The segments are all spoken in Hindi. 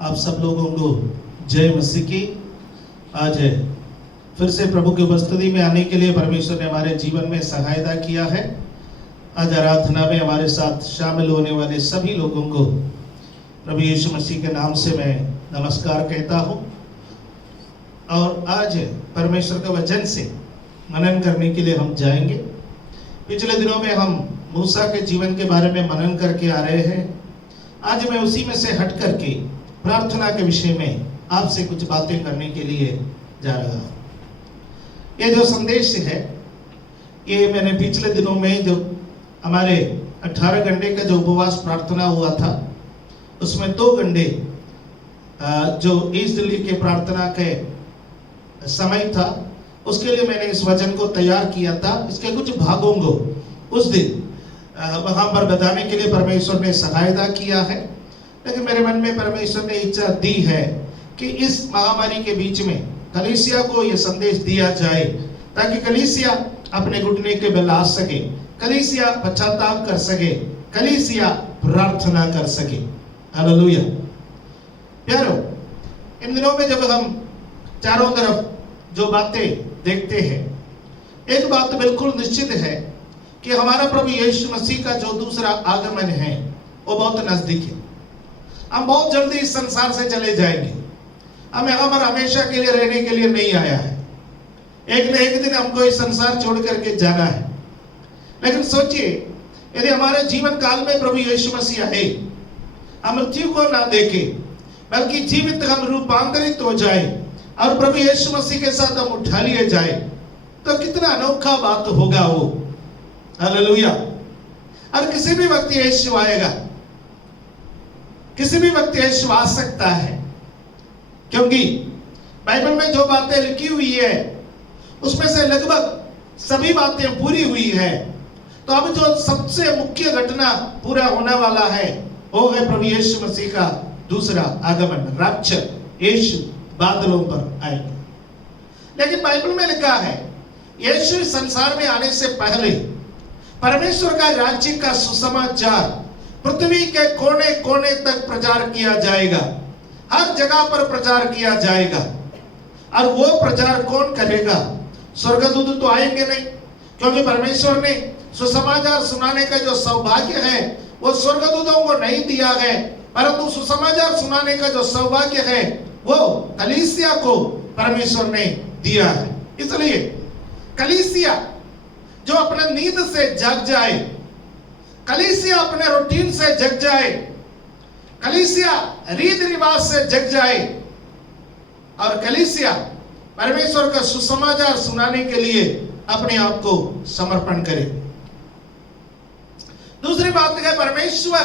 आप सब लोगों को जय मसीह की। आज फिर से प्रभु की उपस्थिति में आने के लिए परमेश्वर ने हमारे जीवन में सहायता किया है। आज आराधना में हमारे साथ शामिल होने वाले सभी लोगों को प्रभु यीशु मसीह के नाम से मैं नमस्कार कहता हूँ। और आज परमेश्वर के वचन से मनन करने के लिए हम जाएंगे। पिछले दिनों में हम मूसा के जीवन के बारे में मनन करके आ रहे हैं। आज मैं उसी में से हट करके प्रार्थना के विषय में आपसे कुछ बातें करने के लिए जा रहा हूँ। ये जो संदेश है ये मैंने पिछले दिनों में जो हमारे 18 घंटे का जो उपवास प्रार्थना हुआ था उसमें 2 घंटे जो ईस्ट दिल्ली के प्रार्थना के समय था उसके लिए मैंने इस वचन को तैयार किया था। इसके कुछ भागों को उस दिन वहां पर बताने के लिए परमेश्वर ने सहायता किया है। लेकिन मेरे मन में परमेश्वर ने इच्छा दी है कि इस महामारी के बीच में कलीसिया को यह संदेश दिया जाए ताकि कलीसिया अपने घुटने के बल आ सके, कलीसिया पश्चाताप कर सके, कलीसिया प्रार्थना कर सके। हालेलुया। प्यारो, इन दिनों में जब हम चारों तरफ जो बातें देखते हैं, एक बात बिल्कुल निश्चित है कि हमारा प्रभु यीशु मसीह का जो दूसरा आगमन है वो बहुत नजदीक है। हम बहुत जल्दी इस संसार से चले जाएंगे। हम यहाँ पर हमेशा के लिए रहने के लिए नहीं आया है। एक न एक दिन हमको इस संसार छोड़ करके जाना है। लेकिन सोचिए, यदि हमारे जीवन काल में प्रभु यीशु मसीह आए, हम मृत्यु को ना देखे बल्कि जीवित हम रूपांतरित हो जाए और प्रभु यीशु मसीह के साथ हम उठा लिए जाए, तो कितना अनोखा बात होगा वो। हालेलुया। और किसी भी वक्त यीशु आएगा, किसी भी वक्त यीशु आ सकता है, क्योंकि बाइबल में जो बातें लिखी हुई है उसमें से लगभग सभी बातें पूरी हुई है। तो अब जो सबसे मुख्य घटना पूरा होने वाला है वो है प्रभु यीशु मसीह का दूसरा आगमन, रैप्चर। यीशु बादलों पर आएंगे। लेकिन बाइबल में लिखा है यीशु इस संसार में आने से पहले परमेश्वर का राज्य का सुसमाचार पृथ्वी के कोने कोने तक प्रचार किया जाएगा, हर जगह पर प्रचार किया जाएगा। और वो प्रचार कौन करेगा? स्वर्गदूत तो आएंगे नहीं, क्योंकि परमेश्वर ने सुसमाचार सुनाने का जो सौभाग्य है वो स्वर्गदूतों को नहीं दिया है, परंतु सुसमाचार सुनाने का जो सौभाग्य है वो कलीसिया को परमेश्वर ने दिया है। इसलिए कलीसिया जो अपने नींद से जग जाए, कलीसिया अपने रूटीन से जग जाए, कलीसिया रीति रिवाज से जग जाए और कलीसिया परमेश्वर का सुसमाचार सुनाने के लिए अपने आप को समर्पण करे। दूसरी बात है, परमेश्वर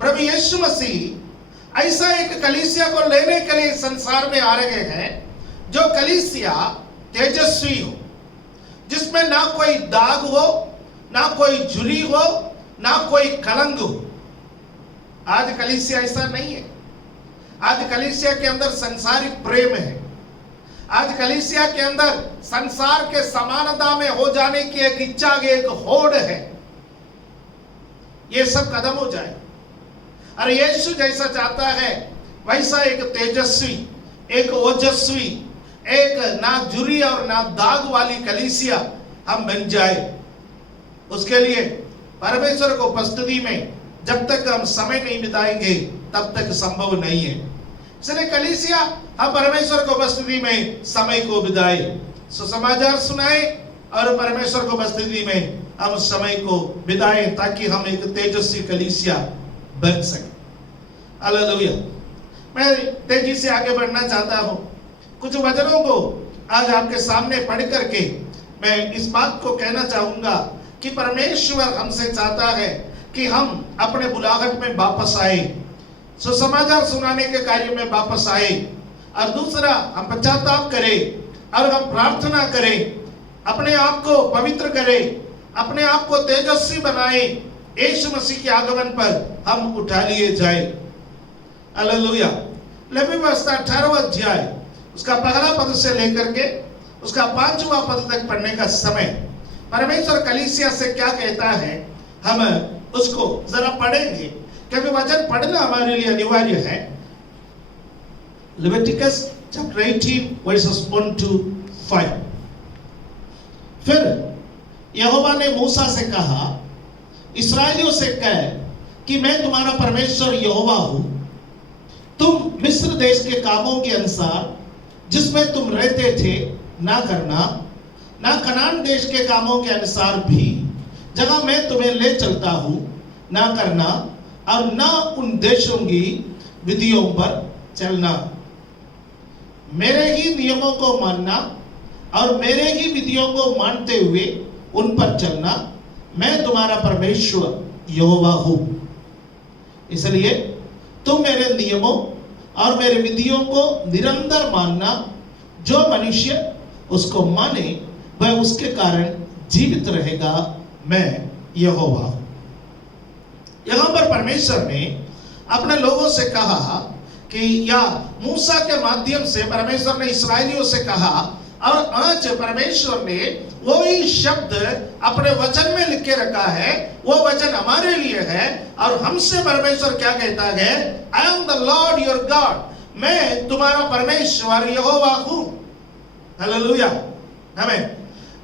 प्रभु यीशु मसीह ऐसा एक कलीसिया को लेने के लिए संसार में आ रहे हैं जो कलीसिया तेजस्वी हो, जिसमें ना कोई दाग हो, ना कोई झुर्री हो, ना कोई कलंक हो। आज कलीसिया ऐसा नहीं है। आज कलीसिया के अंदर संसारिक प्रेम है। आज कलीसिया के अंदर संसार के समानता में हो जाने की एक इच्छा की एक होड़ है। ये सब खत्म हो जाए। और यीशु जैसा चाहता है वैसा एक तेजस्वी, एक ओजस्वी, एक ना झुर्री और ना दाग वाली कलीसिया हम बन जाए। उसके लिए परमेश्वर को उपस्थिति में जब तक हम समय नहीं बिताएंगे तब तक संभव नहीं है। इसलिए कलीसिया हम परमेश्वर को उपस्थिति में समय को बिताए, सुसमाचार सुनाए और परमेश्वर को उपस्थिति में हम समय को बिताए ताकि हम एक तेजस्वी कलीसिया बन सके। हालेलुया। मैं तेजी से आगे बढ़ना चाहता हूं। कुछ वचनों को आज आपके सामने पढ़ करके मैं इस बात को कहना चाहूंगा कि परमेश्वर हमसे चाहता है कि हम अपने बुलाहट में वापस आए, सुसमाचार सुनाने के कार्य में वापस आए, और दूसरा हम पश्चाताप करें और हम प्रार्थना करें, अपने आप को पवित्र करें, अपने आप को तेजस्वी बनाए, यीशु मसीह के आगमन पर हम उठा लिए जाए। हालेलुया। लेवी व्यवस्था 18वां अध्याय उसका पहला पद से लेकर के उसका 5वां पद तक पढ़ने का समय परमेश्वर कलीसिया से क्या कहता है हम उसको जरा पढ़ेंगे, क्योंकि वचन पढ़ना हमारे लिए अनिवार्य है। Leviticus chapter 18 verses 1 to 5। फिर यहोवा ने मूसा से कहा, इस्राएलियों से कह कि मैं तुम्हारा परमेश्वर यहोवा हूं। तुम मिस्र देश के कामों के अनुसार जिसमें तुम रहते थे ना करना, ना कनान देश के कामों के अनुसार भी जगह मैं तुम्हें ले चलता हूं ना करना, और ना उन देशों की विधियों पर चलना। मेरे ही नियमों को मानना और मेरे ही विधियों को मानते हुए उन पर चलना, मैं तुम्हारा परमेश्वर यहोवा हूं। इसलिए तुम मेरे नियमों और मेरे विधियों को निरंतर मानना। जो मनुष्य उसको माने वह उसके कारण जीवित रहेगा। मैं यहोवा हूं। यहां पर परमेश्वर ने अपने लोगों से कहा कि या मूसा के माध्यम से परमेश्वर ने इस्राएलियों से कहा, और आज परमेश्वर ने वही शब्द अपने वचन में लिख के रखा है। वो वचन हमारे लिए है और हमसे परमेश्वर क्या कहता है, I am the Lord your God, मैं तुम्हारा परमेश्वर यहोवा हूं। हालेलुया। हमें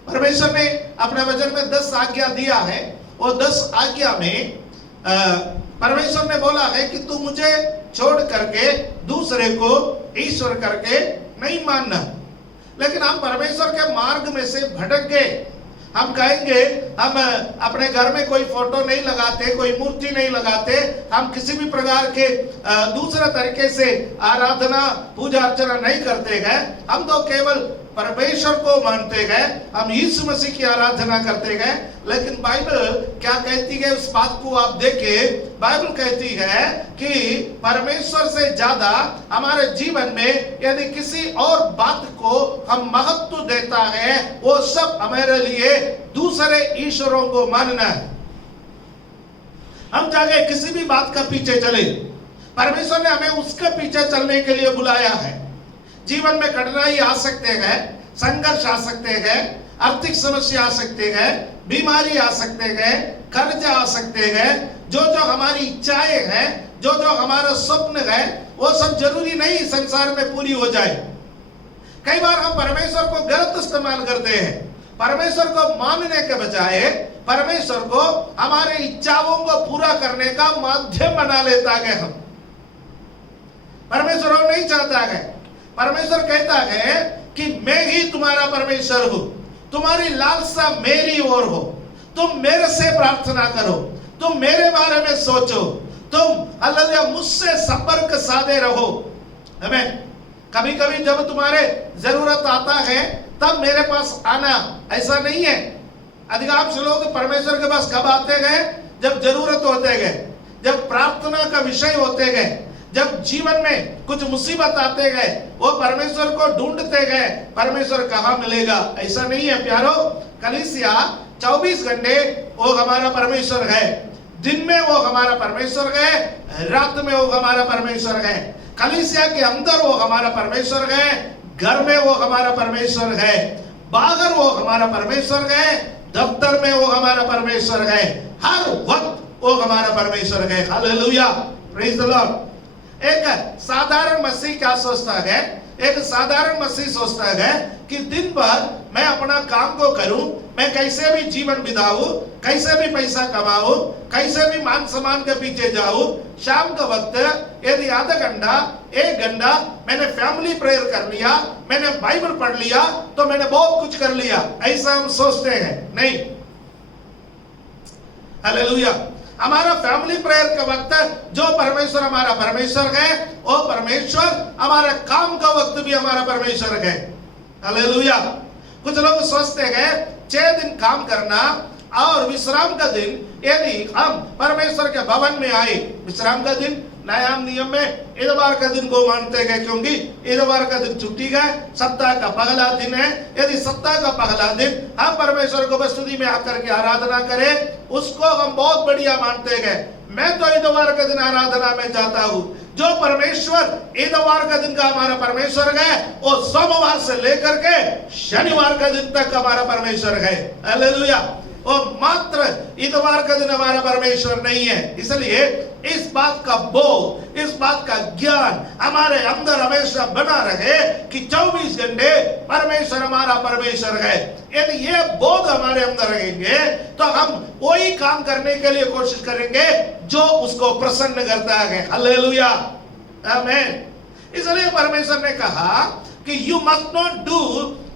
परमेश्वर ने अपने वचन में 10 आज्ञा दिया है। वो 10 आज्ञा में परमेश्वर ने बोला है कि तू मुझे छोड़ करके दूसरे को ईश्वर करके नहीं मानना। लेकिन हम परमेश्वर के मार्ग में से भटक गए। हम कहेंगे हम अपने घर में कोई फोटो नहीं लगाते, कोई मूर्ति नहीं लगाते, हम किसी भी प्रकार के दूसरे तरीके से आराधना पूजा अर्चना नहीं करते हैं। हम तो केवल परमेश्वर को मानते गए, हम यीशु मसीह की आराधना करते गए। लेकिन बाइबल क्या कहती है उस बात को आप देखें। बाइबल कहती है कि परमेश्वर से ज्यादा हमारे जीवन में यदि किसी और बात को हम महत्व देता है, वो सब हमारे लिए दूसरे ईश्वरों को मानना है। हम चाहे किसी भी बात का पीछे चले, परमेश्वर ने हमें उसके पीछे चलने के लिए बुलाया है। जीवन में कठिनाई आ सकते हैं, संघर्ष आ सकते हैं, आर्थिक समस्या आ सकते हैं, बीमारी आ सकते हैं, कर्ज आ सकते हैं। जो जो हमारी इच्छाएं हैं, जो जो हमारा स्वप्न है, वो सब जरूरी नहीं संसार में पूरी हो जाए। कई बार हम परमेश्वर को गलत इस्तेमाल करते हैं। परमेश्वर को मानने के बजाय परमेश्वर को हमारे इच्छाओं को पूरा करने का माध्यम बना लेता है। हम परमेश्वर वो नहीं चाहता है। परमेश्वर कहता है कि मैं ही तुम्हारा परमेश्वर हूं, तुम्हारी लालसा मेरी ओर हो, तुम मेरे से प्रार्थना करो, तुम मेरे बारे में सोचो, तुम हालेलुया मुझसे संपर्क साधे रहो। हमें कभी कभी जब तुम्हारे जरूरत आता है तब मेरे पास आना, ऐसा नहीं है। अधिकांश लोग परमेश्वर के पास कब आते गए, जब जरूरत होते गए, जब प्रार्थना का विषय होते गए, जब जीवन में कुछ मुसीबत आते गए, वो परमेश्वर को ढूंढते गए। परमेश्वर कहाँ मिलेगा, ऐसा नहीं है प्यारो। कलीसिया 24 घंटे वो हमारा परमेश्वर है। दिन में वो हमारा परमेश्वर है, रात में वो हमारा परमेश्वर है। कलीसिया के अंदर वो हमारा परमेश्वर है, घर में वो हमारा परमेश्वर है, बाहर वो हमारा परमेश्वर है, दफ्तर में वो हमारा परमेश्वर है, हर वक्त वो हमारा परमेश्वर है। Hallelujah, praise the Lord. एक साधारण मसीह क्या सोचता है, एक साधारण मसीह सोचता है कि दिन भर मैं अपना काम को करूं, मैं कैसे भी जीवन बिताऊं, कैसे भी पैसा कमाऊं, कैसे भी मान सम्मान के पीछे जाऊं। शाम का वक्त यदि आधा घंटा 1 घंटा मैंने फैमिली प्रेयर कर लिया, मैंने बाइबल पढ़ लिया, तो मैंने बहुत कुछ कर लिया। ऐसा हम सोचते हैं, नहीं। हालेलुया। हमारा फैमिली प्रेयर का वक्त जो परमेश्वर हमारा परमेश्वर है, वो परमेश्वर हमारे काम का वक्त भी हमारा परमेश्वर है। हालेलुया। कुछ लोग सोचते हैं 6 दिन काम करना और विश्राम का दिन, यदि हम परमेश्वर के भवन में आए, विश्राम का दिन नया नियम में इतवार का दिन को मानते हैं, क्योंकि इतवार का दिन छुट्टी का सप्ताह का पहला दिन है। यदि सप्ताह का पहला दिन हम परमेश्वर को बस्तुति में आकर के आराधना करें, उसको हम बहुत बढ़िया मानते हैं। मैं तो इतवार का दिन आराधना में जाता हूँ। जो परमेश्वर इतवार का दिन का हमारा परमेश्वर है, वो सोमवार से लेकर के शनिवार का दिन तक हमारा परमेश्वर है। हालेलुया। और मात्र इतवार का दिन हमारा परमेश्वर नहीं है। इसलिए इस बात का बोध, इस बात का ज्ञान हमारे अंदर हमेशा बना रहे कि 24 घंटे परमेश्वर हमारा परमेश्वर है। यदि ये बोध हमारे अंदर रहेंगे तो हम वही काम करने के लिए कोशिश करेंगे जो उसको प्रसन्न करता है। हालेलुया, आमीन। इसलिए परमेश्वर ने कहा कि you must not do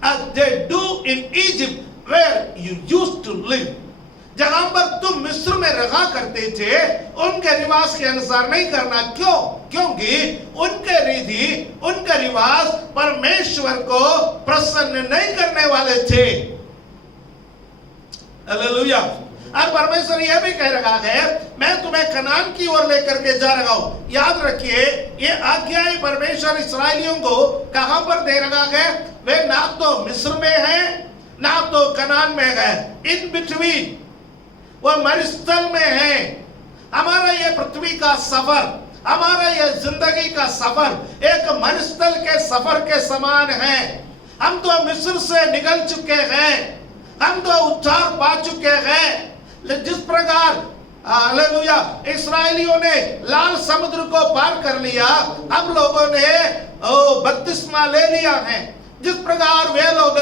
as they do in Egypt where you used to live। जहां पर तुम मिस्र में रहा करते थे उनके रिवाज के अनुसार नहीं करना। क्यों? क्योंकि उनके रिधि, उनके रिवाज परमेश्वर को प्रसन्न नहीं करने वाले थे। हालेलुया। और परमेश्वर यह भी कह रहा है मैं तुम्हें कनान की ओर लेकर के जा रहा हूं। याद रखिए, ये आज्ञाएं परमेश्वर इस्राएलियों को कहां पर दे रहा है? वे ना तो मिस्र में है ना तो कनान में है, इन बिटवीन वो मरुस्थल में है। हमारा ये पृथ्वी का सफर, हमारा ये जिंदगी का सफर एक मरुस्थल के सफर के समान है। हम तो मिस्र से निकल चुके हैं, हम तो उद्धार पा चुके हैं। जिस प्रकार हालेलुया इस्राएलियों ने लाल समुद्र को पार कर लिया, हम लोगों ने बपतिस्मा ले लिया है। जिस प्रकार वे लोग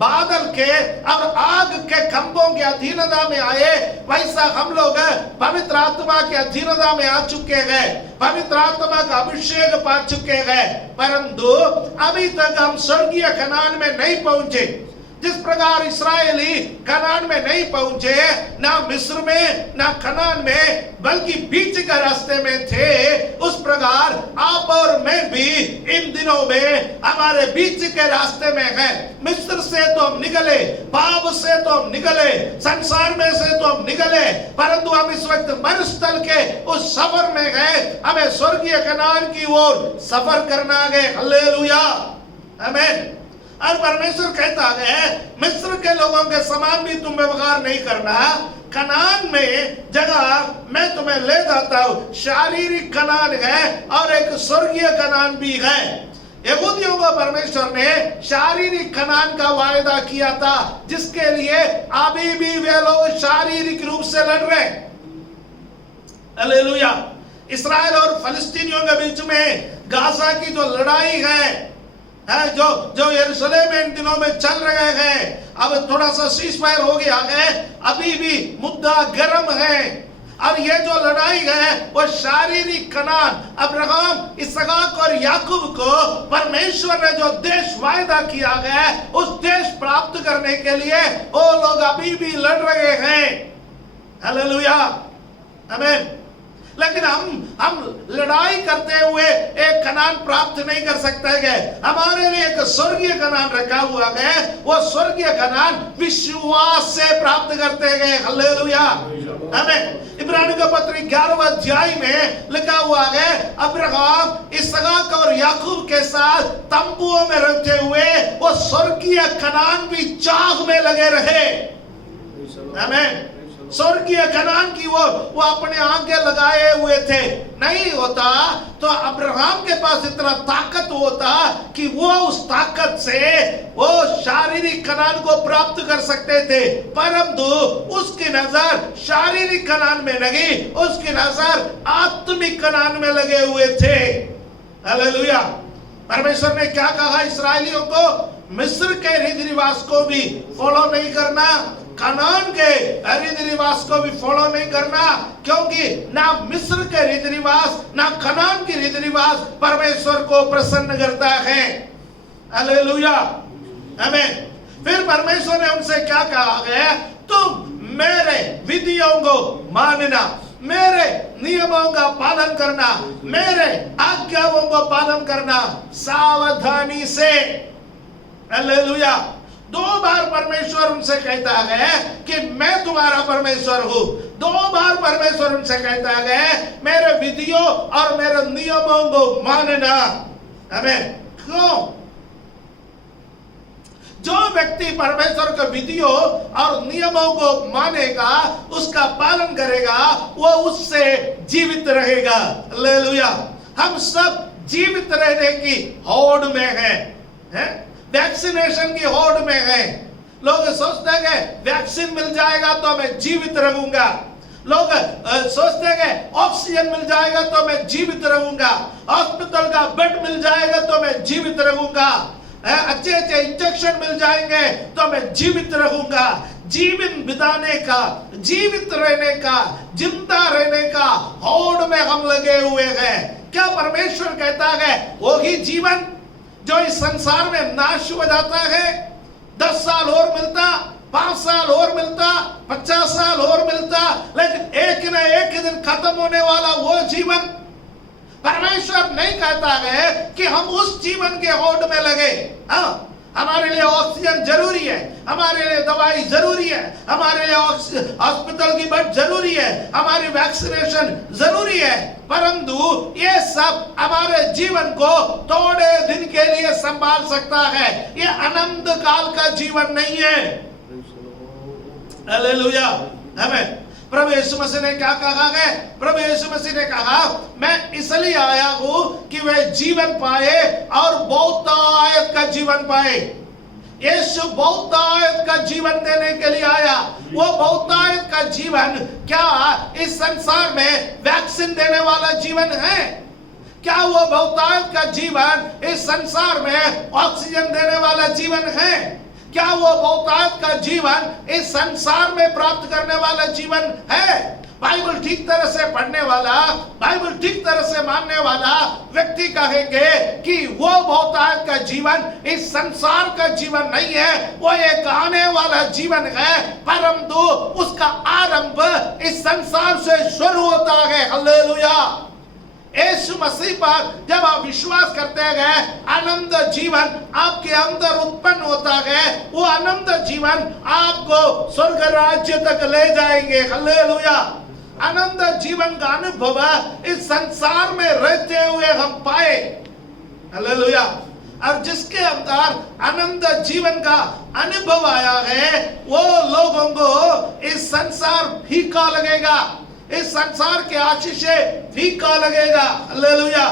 बादल के और आग के खंभों के अधीनता में आए, वैसा हम लोग पवित्र आत्मा के अधीनता में आ चुके हैं, पवित्र आत्मा का अभिषेक पा चुके हैं। परंतु अभी तक हम स्वर्गीय कनान में नहीं पहुंचे। जिस प्रकार इस्राएली कनान में नहीं पहुंचे, ना मिस्र में ना कनान में, बल्कि बीच के रास्ते में थे, उस प्रकार आप और मैं भी इन दिनों में हमारे बीच के रास्ते में हैं। मिस्र से तो हम निकले, पाप से तो हम निकले, संसार में से तो हम निकले, परंतु हम इस वक्त मरुस्थल के उस सफर में हैं। हमें स्वर्गीय कनान की ओर सफर करना है। हालेलुया, आमीन। और परमेश्वर कहता है मिस्र के लोगों के समान भी तुम व्यवहार नहीं करना। कनान में जगह मैं तुम्हें ले जाता हूं। शारीरिक कनान है और एक स्वर्गीय कनान भी है। यहूदियों को परमेश्वर ने शारीरिक कनान का वायदा किया था, जिसके लिए अभी भी वे लोग शारीरिक रूप से लड़ रहे। हालेलुया। इस्राएल और फिलिस्तीनियों के बीच में गाजा की जो लड़ाई है, जो यरूशलेम इन दिनों में चल रहे हैं, अब थोड़ा सा सीजफायर हो गया है, अभी भी मुद्दा गर्म है। और ये जो लड़ाई है वो शारीरिक कनान, अब्राहम, इसहाक और याकूब को परमेश्वर ने जो देश वायदा किया है उस देश प्राप्त करने के लिए वो लोग अभी भी लड़ रहे हैं। हालेलुया, आमीन। लेकिन हम लड़ाई करते हुए एक कनान प्राप्त नहीं कर सकते हैं। हमारे लिए एक स्वर्गीय कनान रखा हुआ है। वो स्वर्गीय कनान विश्वास से प्राप्त करते हैं। हालेलुया, आमीन। इब्रानियों का पत्र 11वां अध्याय में लिखा हुआ है अब्राहम, इसहाक और याकूब के साथ तंबुओं में रहते हुए वो स्वर्गीय कनान की चाह में लगे रहे। आमीन। स्वर्गीय कनान की वो अपने आंखें लगाए हुए थे। नहीं होता तो अब्राहम के पास इतना ताकत होता कि वो उस ताकत से वो शारीरिक कनान को प्राप्त कर सकते थे, परंतु उसकी नजर शारीरिक कनान में नहीं, उसकी नजर आत्मिक कनान में लगे हुए थे। हालेलुया। परमेश्वर ने क्या कहा इस्राएलियों को? मिस्र के रीति रिवाज को भी फॉलो नहीं करना, कनान के रीति रिवाज को भी फॉलो नहीं करना, क्योंकि ना मिस्र के रीति रिवाज ना कनान की रीति रिवाज परमेश्वर को प्रसन्न करता है। हालेलुया, आमीन। फिर परमेश्वर ने उनसे क्या कहा है? तुम मेरे विधियों को मानना, मेरे नियमों का पालन करना, मेरे आज्ञाओं को पालन करना सावधानी से। हालेलुया। 2 बार परमेश्वर उनसे कहता है कि मैं तुम्हारा परमेश्वर हूं। 2 बार परमेश्वर उनसे कहता है मेरे विधियों और मेरे नियमों को मानना। हमें क्यों? जो व्यक्ति परमेश्वर के विधियों और नियमों को मानेगा, उसका पालन करेगा, वो उससे जीवित रहेगा। हालेलुया। हम सब जीवित रहने की होड़ में हैं, वैक्सीनेशन की होड़ में हैं। लोग सोचते हैं वैक्सीन मिल जाएगा तो मैं जीवित रहूंगा, लोग सोचते हैं ऑक्सीजन मिल जाएगा तो मैं जीवित रहूंगा, हॉस्पिटल का बेड मिल जाएगा तो मैं जीवित रहूंगा, अच्छे अच्छे इंजेक्शन मिल जाएंगे तो मैं जीवित रहूंगा। जीवन बिताने का, जीवित रहने का, जिंदा रहने का होड़ में हम लगे हुए हैं। क्या परमेश्वर कहता है वो ही जीवन जो इस संसार में नाश हो जाता है? 10 साल और मिलता, 5 साल और मिलता, 50 साल और मिलता, लेकिन एक न एक दिन खत्म होने वाला वो जीवन। परमेश्वर नहीं कहता है कि हम उस जीवन के होड़ में लगे। हाँ, हमारे लिए ऑक्सीजन जरूरी है, हमारे लिए दवाई जरूरी है, हमारे लिए हॉस्पिटल की बेड जरूरी है, हमारी वैक्सीनेशन जरूरी है, परंतु ये सब हमारे जीवन को थोड़े दिन के लिए संभाल सकता है। ये अनंत काल का जीवन नहीं है। हालेलुया, आमीन। प्रभु यीशु मसीह ने क्या कहा है? प्रभु यीशु मसीह ने कहा मैं इसलिए आया हूं कि वे जीवन पाए और बहुतायत का जीवन पाए। यीशु बहुतायत का जीवन देने के लिए आया। वो बहुतायत का जीवन क्या इस संसार में वैक्सीन देने वाला जीवन है? क्या वो बहुतायत का जीवन इस संसार में ऑक्सीजन देने वाला जीवन है? क्या वो बहुतायत का जीवन इस संसार में प्राप्त करने वाला जीवन है? बाइबल ठीक तरह से पढ़ने वाला, बाइबल ठीक तरह से मानने वाला व्यक्ति कहेंगे कि वो बहुतायत का जीवन इस संसार का जीवन नहीं है, वो एक आने वाला जीवन है, परंतु उसका आरंभ इस संसार से शुरू होता है। हालेलुया। यीशु मसीह पर जब आप विश्वास करते हैं, आनंद जीवन आपके अंदर उत्पन्न होता है। वो आनंद जीवन आपको स्वर्ग राज्य तक ले जाएंगे। हालेलुया। आनंद जीवन का अनुभव इस संसार में रहते हुए हम पाए। हालेलुया। और जिसके अंदर आनंद जीवन का अनुभव आया है, वो लोगों को इस संसार फीका लगेगा, इस संसार के आशीषें फीका लगेगा। हालेलुया।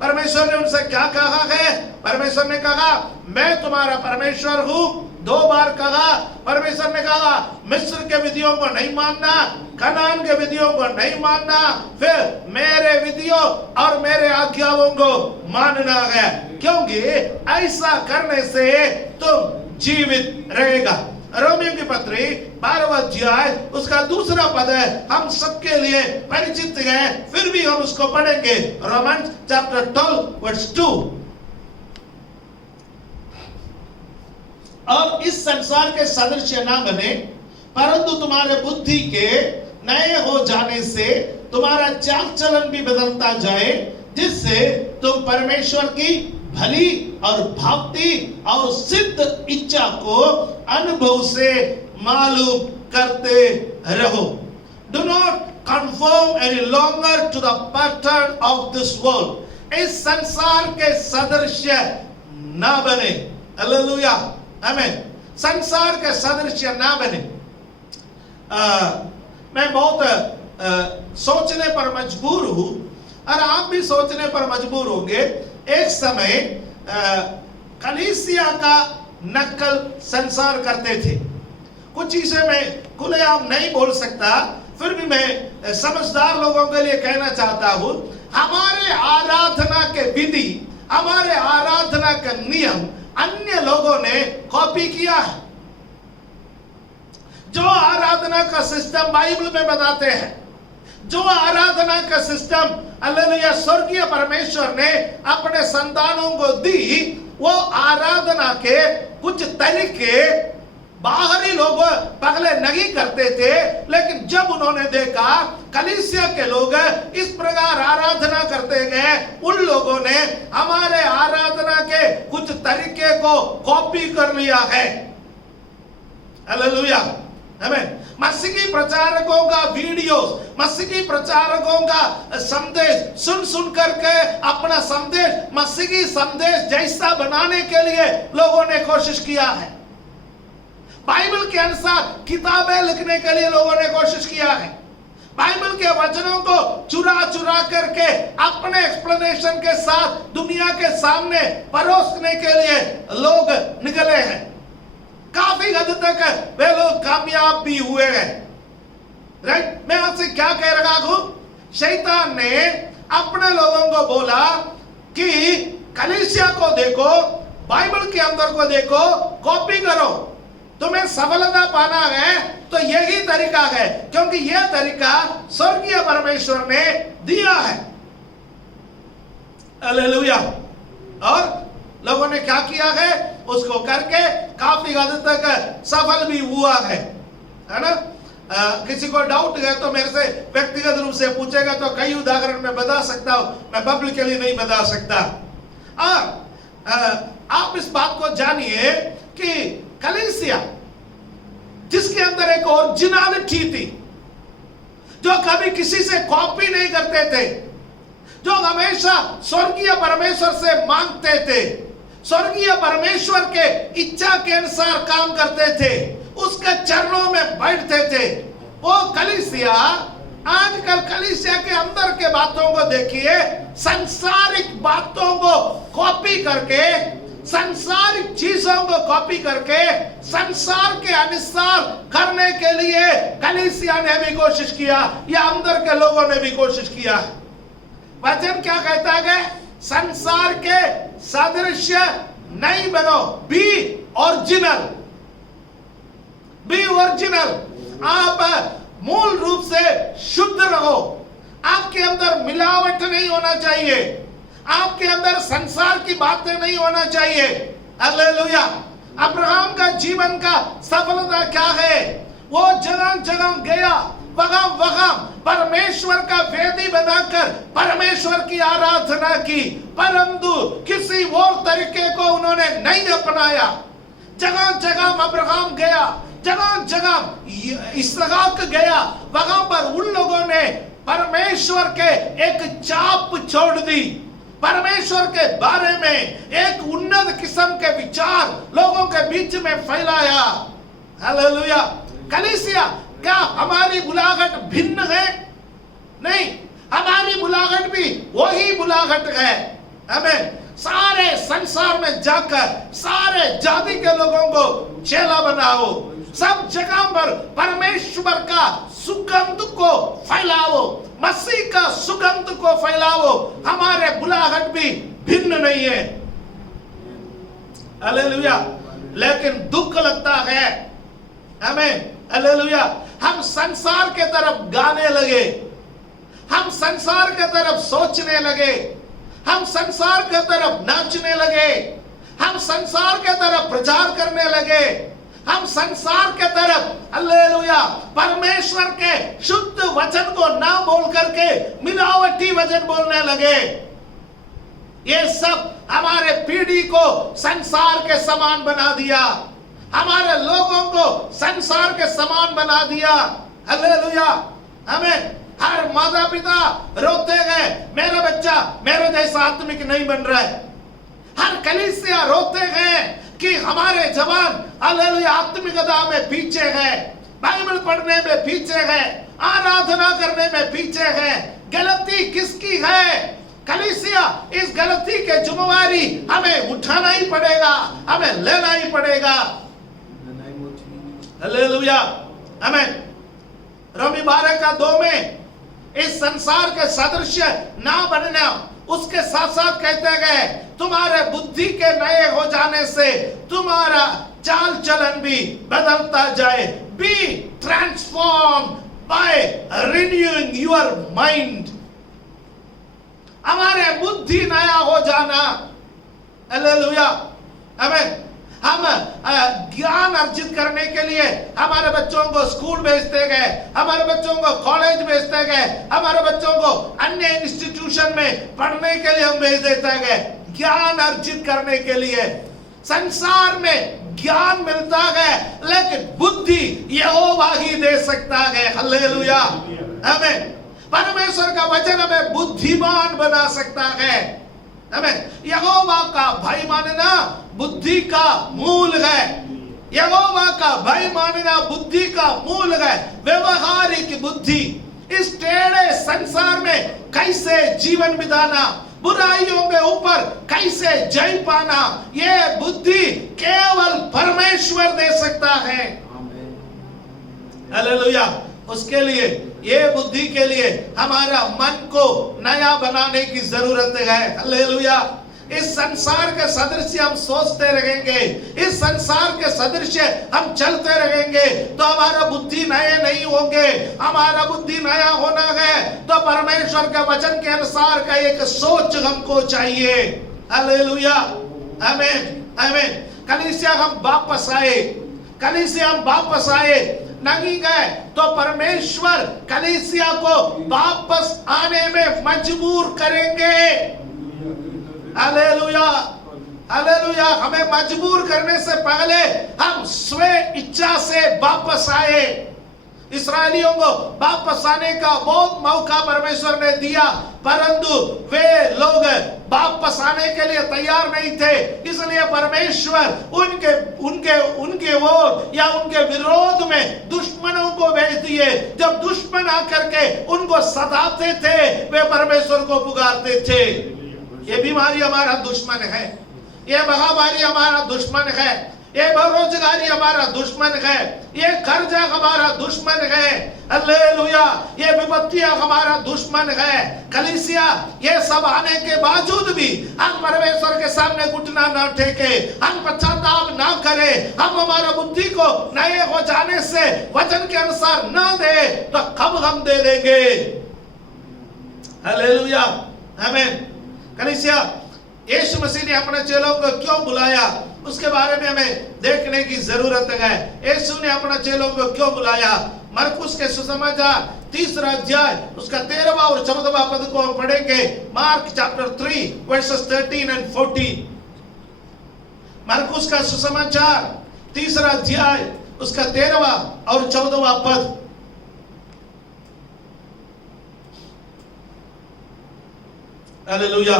परमेश्वर ने उनसे क्या कहा है? परमेश्वर ने कहा मैं तुम्हारा परमेश्वर हूं। 2 बार कहा। परमेश्वर ने कहा मिस्र के विधियों को नहीं मानना, कनान के विधियों को नहीं मानना, फिर मेरे विधियों और मेरे आज्ञाओं को मानना है, क्योंकि ऐसा करने से तुम जीवित रहेगा। रोमियो की पत्री 12वां अध्याय उसका 2रा पद है, हम सबके लिए परिचित है, फिर भी हम उसको पढ़ेंगे। Romans chapter 12 verse 2। और इस संसार के सदृश्य ना बने, परंतु तुम्हारे बुद्धि के नए हो जाने से तुम्हारा चाल चलन भी बदलता जाए, जिससे तुम परमेश्वर की भली और भावती और सिद्ध इच्छा को अनुभव से मालूम करते रहो। Do not conform any longer to the pattern of this world. इस संसार के सदृश्य ना बने। हालेलुया, आमीन। संसार के सदृश्य ना बने। मैं बहुत सोचने पर मजबूर हूं, और आप भी सोचने पर मजबूर होंगे। एक समय कलीसिया का नकल संसार करते थे। कुछ चीजें मैं खुलेआम नहीं बोल सकता, फिर भी मैं समझदार लोगों के लिए कहना चाहता हूं। हमारे आराधना के विधि, हमारे आराधना के नियम अन्य लोगों ने कॉपी किया है। जो आराधना का सिस्टम बाइबल में बताते हैं, जो आराधना का सिस्टम हालेलुया स्वर्गीय परमेश्वर ने अपने संतानों को दी, वो आराधना के कुछ तरीके बाहरी लोग पहले नहीं करते थे, लेकिन जब उन्होंने देखा कलीसिया के लोग इस प्रकार आराधना करते गए, उन लोगों ने हमारे आराधना के कुछ तरीके को कॉपी कर लिया है। हालेलुया, आमीन। मसीही प्रचारकों का वीडियो, मसीही प्रचारकों का संदेश सुन सुन करके अपना संदेश मसीही संदेश जैसा बनाने के लिए लोगों ने कोशिश किया है। बाइबल के अनुसार किताबें लिखने के लिए लोगों ने कोशिश किया है। बाइबल के वचनों को चुरा चुरा करके अपने एक्सप्लेनेशन के साथ दुनिया के सामने परोसने के लिए लोग निकले हैं। काफी हद तक वे लोग कामयाब भी हुए हैं। राइट, मैं आपसे क्या कह रहा हूं, शैतान ने अपने लोगों को बोला कि कलीसिया को देखो, बाइबल के अंदर को देखो, कॉपी करो, तुम्हें सफलता पाना है तो यही तरीका है, क्योंकि यह तरीका स्वर्गीय परमेश्वर ने दिया है। हालेलुया। और लोगों ने क्या किया है, उसको करके काफी हद तक सफल भी हुआ है ना। किसी को डाउट है तो मेरे से व्यक्तिगत रूप से पूछेगा तो कई उदाहरण मैं बता सकता हूं, मैं पब्लिकली नहीं बता सकता। आप इस बात को जानिए कि कलीसिया जिसके अंदर एक ओरिजिनलिटी थी, जो कभी किसी से कॉपी नहीं करते थे, जो हमेशा स्वर्गीय परमेश्वर से मांगते थे, स्वर्गीय परमेश्वर के इच्छा के अनुसार काम करते थे, उसके चरणों में बैठते थे, वो कलीसिया आजकल कलीसिया के अंदर के बातों को देखिए, सांसारिक बातों को कॉपी करके, सांसारिक चीजों को कॉपी करके संसार के अनुसार करने के लिए कलीसिया ने भी कोशिश किया, या अंदर के लोगों ने भी कोशिश किया। वचन क्या कहता है, संसार के सादृश्य नहीं बनो, बी ओरिजिनल, बी ओरिजिनल। आप मूल रूप से शुद्ध रहो, आपके अंदर मिलावट नहीं होना चाहिए, आपके अंदर संसार की बातें नहीं होना चाहिए। हालेलुया। अब्राहम का जीवन का सफलता क्या है, वो जगह जगह गया, वहां वहां परमेश्वर का वेदी बनाकर परमेश्वर की आराधना की, परंतु किसी और तरीके को उन्होंने नहीं अपनाया। जगह जगह अब्राहम गया, जगह जगह इसहाक गया, वहां पर उन लोगों ने परमेश्वर के एक चाप छोड़ दी, परमेश्वर के बारे में एक उन्नत किस्म के विचार लोगों के बीच में फैलाया। हालेलुया। कलीसिया, क्या हमारी बुलाहट भिन्न है? नहीं, हमारी बुलाहट भी वही बुलाहट है। हमें सारे संसार में जाकर सारे जाति के लोगों को चेला बनाओ, सब जगह पर परमेश्वर का सुगंध को फैलाओ, मसीह का सुगंध को फैलाओ। हमारे बुलाहट भी भिन्न नहीं है। हालेलुया। लेकिन दुख लगता है हमें, हालेलुया, हम संसार के तरफ गाने लगे, हम संसार के तरफ सोचने लगे, हम संसार के तरफ नाचने लगे, हम संसार के तरफ प्रचार करने लगे, हम संसार के तरफ, हालेलुया, परमेश्वर के शुद्ध वचन को ना बोल करके मिलावटी वचन बोलने लगे। ये सब हमारे पीढ़ी को संसार के समान बना दिया, हमारे लोगों को संसार के समान बना दिया। हालेलुया। हमें हर माता पिता रोते गए, मेरा बच्चा मेरे जैसा आत्मिक नहीं बन रहा है। हर कलीसिया रोते गए कि हमारे जवान, हालेलुया, आत्मिकता में पीछे है, बाइबल पढ़ने में पीछे है, आराधना करने में पीछे है। गलती किसकी है? कलीसिया, इस गलती के जिम्मेवारी हमें उठाना ही पड़ेगा, हमें लेना ही पड़ेगा। हालेलुया। हमें रोमी 12:2 में इस संसार के सदृश्य ना बनना, उसके साथ साथ कहते गए तुम्हारे बुद्धि के नए हो जाने से तुम्हारा चाल चलन भी बदलता जाए। Be transform by renewing your mind. हमारे बुद्धि नया हो जाना। हालेलुया। हम ज्ञान अर्जित करने के लिए हमारे बच्चों को स्कूल भेजते गए, हमारे बच्चों को कॉलेज भेजते गए, हमारे बच्चों को अन्य इंस्टीट्यूशन में पढ़ने के लिए हम भेज देते गए, ज्ञान अर्जित करने के लिए। संसार में ज्ञान मिलता है, लेकिन बुद्धि यहोवा ही दे सकता है। हालेलुया। हमें परमेश्वर का वचन हमें बुद्धिमान बना सकता है। हमें यहोवा का भय मानना बुद्धि का मूल है। यहोवा का भय मानना बुद्धि का मूल है। व्यवहारिक बुद्धि, इस टेढ़े संसार में कैसे जीवन बिताना, बुराइयों के ऊपर कैसे जय पाना, ये बुद्धि केवल परमेश्वर दे सकता है। हालेलुया। उसके लिए, ये बुद्धि के लिए हमारा मन को नया बनाने की जरूरत है। हालेलुया। इस संसार के सदृश हम सोचते रहेंगे, इस संसार के सदृश हम चलते रहेंगे तो हमारा बुद्धि नए नहीं होंगे। हमारा बुद्धि नया होना है तो परमेश्वर के वचन के अनुसार का एक सोच हमको चाहिए। हालेलुया। आमीन, आमीन। कलीसिया हम वापस आए, कलीसिया हम वापस आए, नहीं गए तो परमेश्वर कलीसिया को वापस आने में मजबूर करेंगे। Hallelujah, hallelujah. हमें मजबूर करने से पहले हम स्वयं इच्छा से वापस आए। इस्राएलियों को वापस आने का बहुत मौका परमेश्वर ने दिया, परंतु वे लोग वापस आने के लिए तैयार नहीं थे। इसलिए परमेश्वर उनके ओर या उनके विरोध में दुश्मनों को भेज दिए। जब दुश्मन आकर के उनको सताते थे, वे परमेश्वर को पुकारते थे। ये बीमारी हमारा दुश्मन है, ये महामारी हमारा दुश्मन है, ये बेरोजगारी हमारा दुश्मन है, ये कर्जा हमारा दुश्मन है। हालेलुया। ये विपत्तियां हमारा दुश्मन है। कलीसिया, ये सब आने के बावजूद भी हम परमेश्वर के सामने घुटना ना टेके, हम पश्चाताप ना करें, हम हमारा बुद्धि को नए हो जाने से वचन के अनुसार ना दे तो कब हम दे देंगे। हालेलुया। आमीन। कलीसिया, यीशु मसीह ने अपने चेलों को क्यों बुलाया, उसके बारे में हमें देखने की जरूरत है। यीशु ने अपने चेलों को क्यों बुलाया? मरकुस के सुसमाचार 3 अध्याय उसका 13वां और 14वां पद को हम पढ़ेंगे। Mark chapter 3 versus 13 and 14। मरकुस का सुसमाचार 3 अध्याय उसका 13वां और 14वां पद। हालेलुया।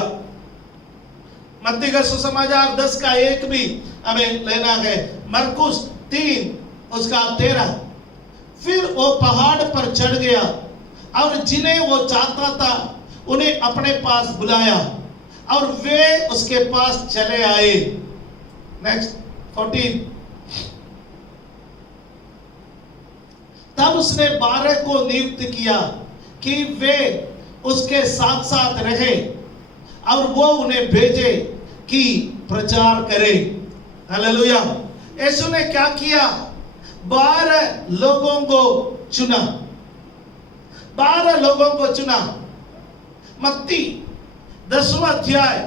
मत्ती का सुसमाचार 10 का 1 भी हमें लेना है। मरकुस 3 उसका 13। फिर वो पहाड़ पर चढ़ गया और जिन्हें वो चाहता था उन्हें अपने पास बुलाया और वे उसके पास चले आए। नेक्स्ट 14। तब उसने 12 को नियुक्त किया कि वे उसके साथ साथ रहे और वो उन्हें भेजे कि प्रचार करे। हालेलुया। यीशु ने क्या किया? 12 लोगों को चुना, 12 लोगों को चुना। मत्ती 10वां अध्याय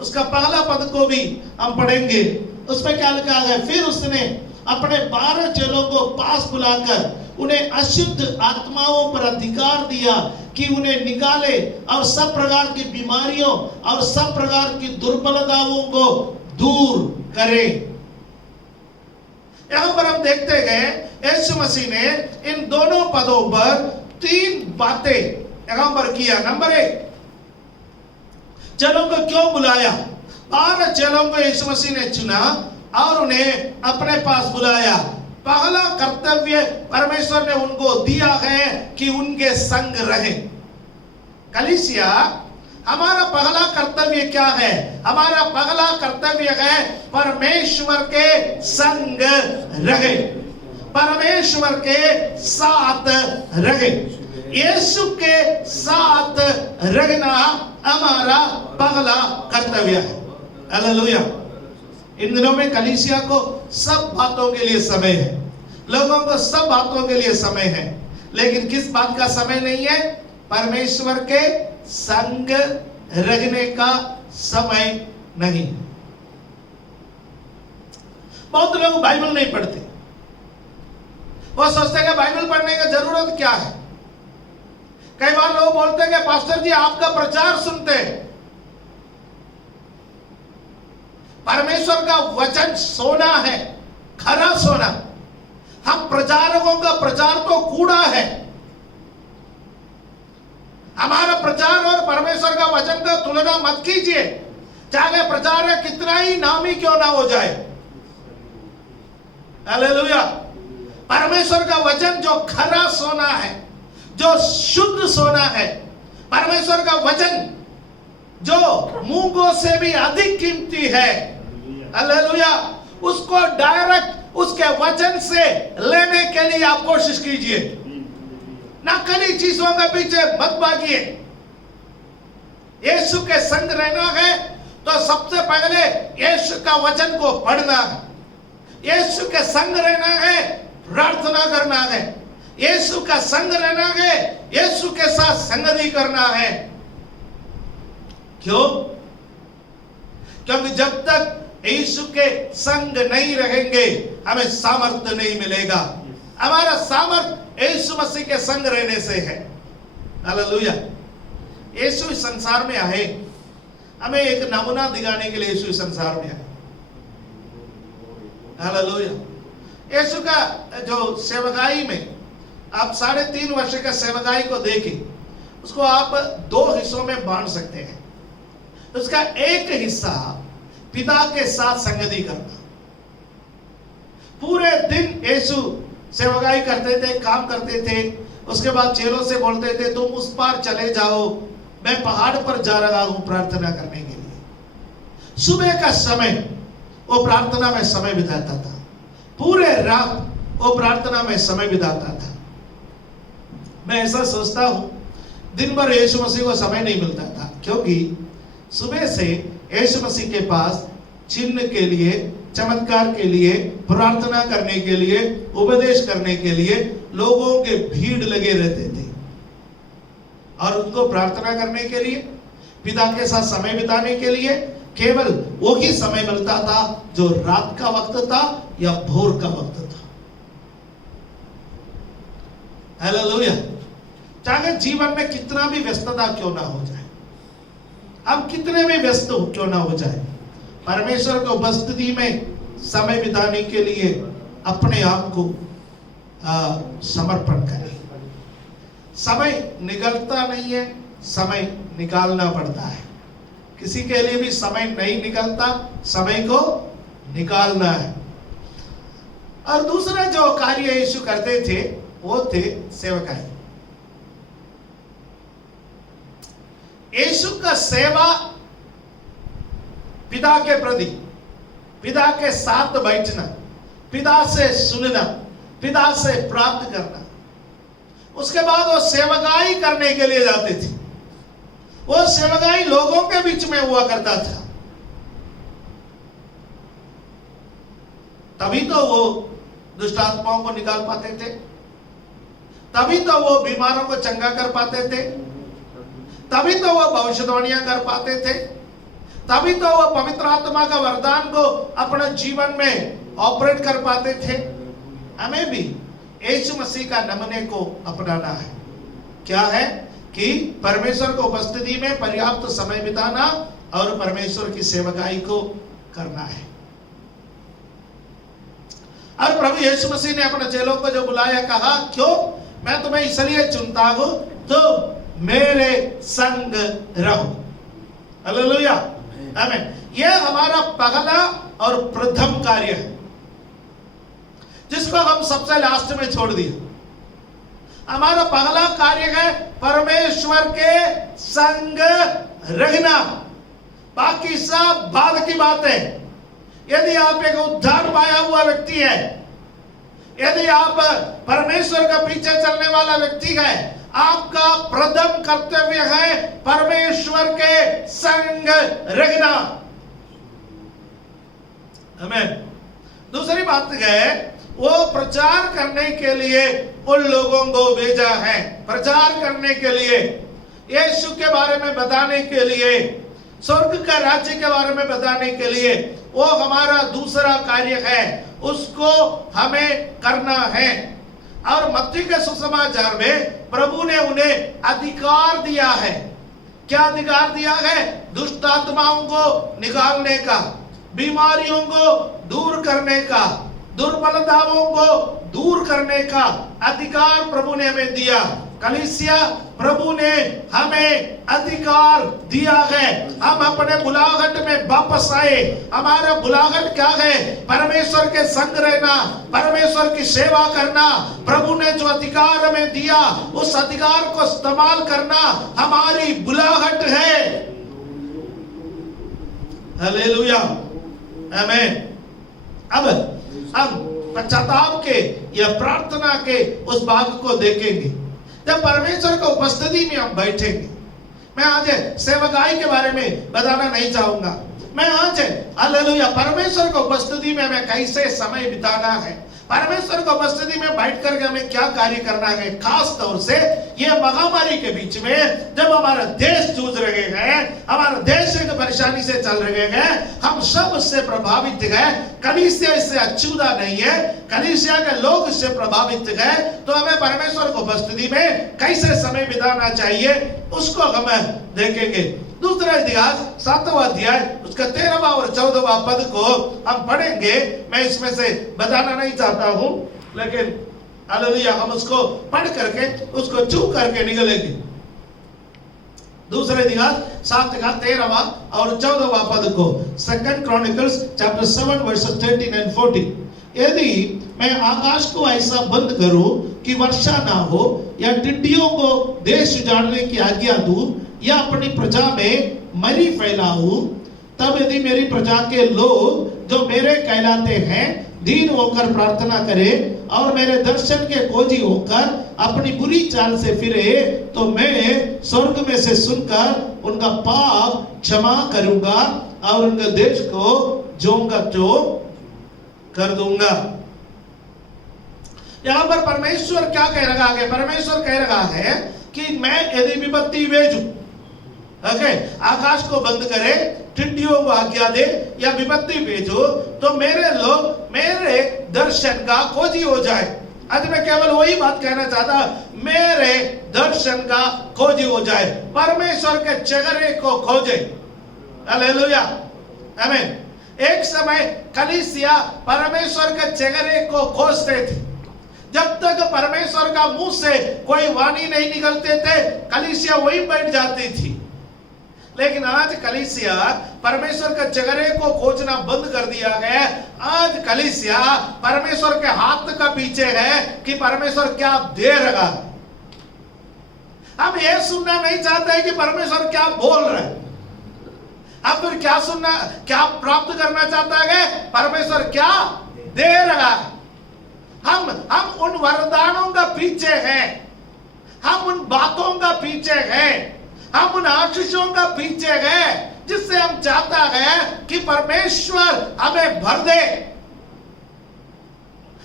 उसका पहला पद को भी हम पढ़ेंगे। उसमें क्या लिखा है? फिर उसने अपने 12 चेलों को पास बुलाकर उन्हें अशुद्ध आत्माओं पर अधिकार दिया कि उन्हें निकाले और सब प्रकार की बीमारियों और सब प्रकार की दुर्बलताओं को दूर करे। यहां पर हम देखते गए यीशु मसीह ने इन दोनों पदों पर 3 बातें यहां पर किया। नंबर 1, चेलों को क्यों बुलाया? 12 चेलों को यीशु मसीह ने चुना और उन्हें अपने पास बुलाया। पहला कर्तव्य परमेश्वर ने उनको दिया है कि उनके संग रहे। कलीसिया, हमारा पहला कर्तव्य क्या है? हमारा पहला कर्तव्य है परमेश्वर के संग रहे, परमेश्वर के साथ रहे। यीशु के साथ रहना हमारा पहला कर्तव्य है। हालेलुया। इन दिनों में कलीसिया को सब बातों के लिए समय है, लोगों को सब बातों के लिए समय है, लेकिन किस बात का समय नहीं है? परमेश्वर के संग रहने का समय नहीं। बहुत लोग बाइबल नहीं पढ़ते, वो सोचते हैं कि बाइबल पढ़ने की जरूरत क्या है। कई बार लोग बोलते हैं कि पास्टर जी आपका प्रचार सुनते हैं। परमेश्वर का वचन सोना है, खरा सोना। हम प्रचारकों का प्रचार तो कूड़ा है। हमारा प्रचार और परमेश्वर का वचन का तुलना मत कीजिए, चाहे प्रचार कितना ही नामी क्यों ना हो जाए। हालेलुया। परमेश्वर का वचन जो खरा सोना है, जो शुद्ध सोना है, परमेश्वर का वचन जो मूंगों से भी अधिक कीमती है, हालेलुया, उसको डायरेक्ट उसके वचन से लेने के लिए आप कोशिश कीजिए। नकली चीजों के पीछे मत भागिए। यीशु के संग रहना है तो सबसे पहले यीशु का वचन को पढ़ना है। यीशु के संग रहना है, प्रार्थना करना है। यीशु का संग रहना है, यीशु के साथ संगति करना है। क्यों? क्योंकि जब तक यीशु के संग नहीं रहेंगे हमें सामर्थ्य नहीं मिलेगा। हमारा सामर्थ्य यीशु मसीह के संग रहने से है। हालेलुया। यीशु इस संसार में आए, हमें एक नमूना दिखाने के लिए यीशु इस संसार में आए। हालेलुया। यीशु का जो सेवकाई में आप 3.5 वर्ष का सेवकाई को देखें, उसको आप 2 हिस्सों में बांट सकते हैं। उसका एक हिस्सा पिता के साथ संगति करना। पूरे दिन यीशु सेवकाई करते थे, काम करते थे। उसके बाद चेलों से बोलते थे तुम उस पार चले जाओ, मैं पहाड़ पर जा रहा हूं प्रार्थना करने के लिए। सुबह का समय वो प्रार्थना में समय बिताता था, पूरे रात वो प्रार्थना में समय बिताता था। मैं ऐसा सोचता हूं, दिन भर यीशु मसीह को समय नहीं मिलता था, क्योंकि सुबह से यीशु मसीह के पास चिन्ह के लिए, चमत्कार के लिए, प्रार्थना करने के लिए, उपदेश करने के लिए लोगों के भीड़ लगे रहते थे। और उनको प्रार्थना करने के लिए, पिता के साथ समय बिताने के लिए केवल वो ही समय मिलता था जो रात का वक्त था या भोर का वक्त था। हालेलुया। चाहे जीवन में कितना भी व्यस्तता क्यों ना हो जाए, हम कितने भी व्यस्त क्यों ना हो जाए, परमेश्वर की उपस्थिति में समय बिताने के लिए अपने आप को समर्पण करें। समय निकलता नहीं है, समय निकालना पड़ता है। किसी के लिए भी समय नहीं निकलता, समय को निकालना है। और दूसरा जो कार्य यीशु करते थे वो थे सेवकाई। यीशु का सेवा पिता के प्रति, पिता के साथ बैठना, पिता से सुनना, पिता से प्राप्त करना। उसके बाद वो सेवकाई करने के लिए जाते थे। वो सेवकाई लोगों के बीच में हुआ करता था। तभी तो वो दुष्ट आत्माओं को निकाल पाते थे, तभी तो वो बीमारों को चंगा कर पाते थे, तभी तो वो भविष्यवाणियां कर पाते थे, तभी तो वो पवित्र आत्मा का वरदान को अपने जीवन में ऑपरेट कर पाते थे। हमें भी यीशु मसीह का नमूने को अपनाना है। क्या है कि परमेश्वर को उपस्थिति में पर्याप्त समय बिताना और परमेश्वर की सेवकाई को करना है। और प्रभु यीशु मसीह ने अपने चेलों को जो बुलाया, कहा क्यों? मैं तुम्हें इसलिए चुनता हूं तो मेरे संग रहो। हालेलुया, आमीन। यह हमारा पहला और प्रथम कार्य है, जिसको हम सबसे लास्ट में छोड़ दिए। हमारा पहला कार्य है परमेश्वर के संग रहना, बाकी सब बाद की बात है। यदि आप एक उद्धार पाया हुआ व्यक्ति है, यदि आप परमेश्वर का पीछे चलने वाला व्यक्ति है, आपका प्रथम कर्तव्य है परमेश्वर के संग रहना। आमीन। दूसरी बात है, वो प्रचार करने के लिए उन लोगों को भेजा है, प्रचार करने के लिए, यीशु के बारे में बताने के लिए, स्वर्ग का राज्य के बारे में बताने के लिए। वो हमारा दूसरा कार्य है, उसको हमें करना है। और मत्ती के सुसमाचार में प्रभु ने उन्हें अधिकार दिया है। क्या अधिकार दिया है? दुष्ट आत्माओं को निकालने का, बीमारियों को दूर करने का, दुर्बलताओं को दूर करने का अधिकार प्रभु ने हमें दिया। कलीसिया, प्रभु ने हमें अधिकार दिया है। हम अपने बुलाहट में वापस आए। हमारा बुलाहट क्या है? परमेश्वर के संग रहना, परमेश्वर की सेवा करना। प्रभु ने जो अधिकार हमें दिया, उस अधिकार को इस्तेमाल करना हमारी बुलाहट है। हालेलुया, आमीन। अब हम पश्चाताप के या प्रार्थना के उस भाग को देखेंगे जब परमेश्वर की उपस्थिति में हम बैठेंगे। मैं आज सेवकाई के बारे में बताना नहीं चाहूंगा। मैं आज हालेलुया परमेश्वर की उपस्थिति में हमें कैसे समय बिताना है, परमेश्वर की उपस्थिति में बैठ करके हमें क्या कार्य करना है। खास तौर से ये महामारी के बीच में जब हमारा देश जूझ रहे हैं, हमारा देश एक परेशानी से चल रहे हैं, हम सब इससे प्रभावित हैं। कलीसिया इससे अछूता नहीं है, कलीसिया के लोग इससे प्रभावित हैं। तो हमें परमेश्वर की उपस्थिति में कैसे समय बिताना चाहिए उसको हम देखेंगे। दूसरा इतिहास 7वां अध्याय उसका 13वां और 14वां पद को हम पढ़ेंगे। मैं इसमें से बताना नहीं चाहता हूं, लेकिन हालेलुया हम उसको पढ़ करके उसको छू करके निकलेंगे। दूसरा इतिहास 7 का 13वां और 14वां पद को, 2 Chronicles chapter 7 verses 13 and 14। यदि मैं आकाश को ऐसा बंद करूं कि वर्षा ना हो, या टिड्डियों को देश उजाड़ने की आज्ञा दूं, या अपनी प्रजा में मरी फैलाऊं, तब यदि मेरी प्रजा के लोग जो मेरे कहलाते हैं दीन होकर प्रार्थना करें और मेरे दर्शन के खोजी होकर अपनी बुरी चाल से फिरे, तो मैं स्वर्ग में से सुनकर उनका पाप क्षमा करूंगा और उनके देश को जोंगा जो कर दूंगा। यहां पर परमेश्वर क्या कह रहा है? परमेश्वर कह रहा है कि मैं यदि विपत्ति भेजूं, ओके, आकाश को बंद करे, टिड्डियों को आज्ञा दे या विपत्ति भेजो, तो मेरे लोग मेरे दर्शन का खोजी हो जाए। आज मैं केवल वही बात कहना चाहता, मेरे दर्शन का खोजी हो जाए, परमेश्वर के चेहरे को खोजे। हालेलुया, आमीन। एक समय कलीसिया परमेश्वर के चेहरे को खोजते थे। जब तक परमेश्वर का मुंह से कोई वाणी नहीं निकलते थे, कलीसिया वहीं बैठ जाती थी। लेकिन आज कलीसिया परमेश्वर के चेहरे को खोजना बंद कर दिया गया। आज कलीसिया परमेश्वर के हाथ का पीछे है कि परमेश्वर क्या दे रहा है। हम ये सुनना नहीं चाहते कि परमेश्वर क्या बोल रहा है। अब फिर क्या सुनना, क्या प्राप्त करना चाहता है? परमेश्वर क्या दे रहा है। हम उन वरदानों का पीछे हैं, हम उन बातों का पीछे हैं, हम उन आशीषों का पीछे हैं जिससे हम चाहता है कि परमेश्वर हमें भर दे।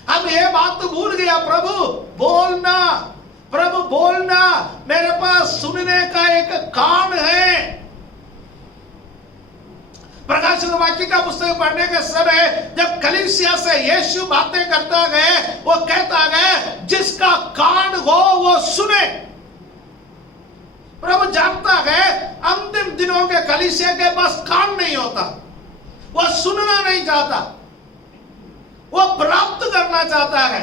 हम ये बात तो भूल गया, प्रभु बोलना, प्रभु बोलना, मेरे पास सुनने का एक कान है। प्रकाशन वाक्य का पुस्तक पढ़ने के समय जब कलीसिया से यीशु बातें करता गया, वो कहता गया जिसका कान हो वो सुने। प्रभु जानता है अंतिम दिनों के कलीसिया के पास कान नहीं होता, वो सुनना नहीं चाहता, वो प्राप्त करना चाहता है।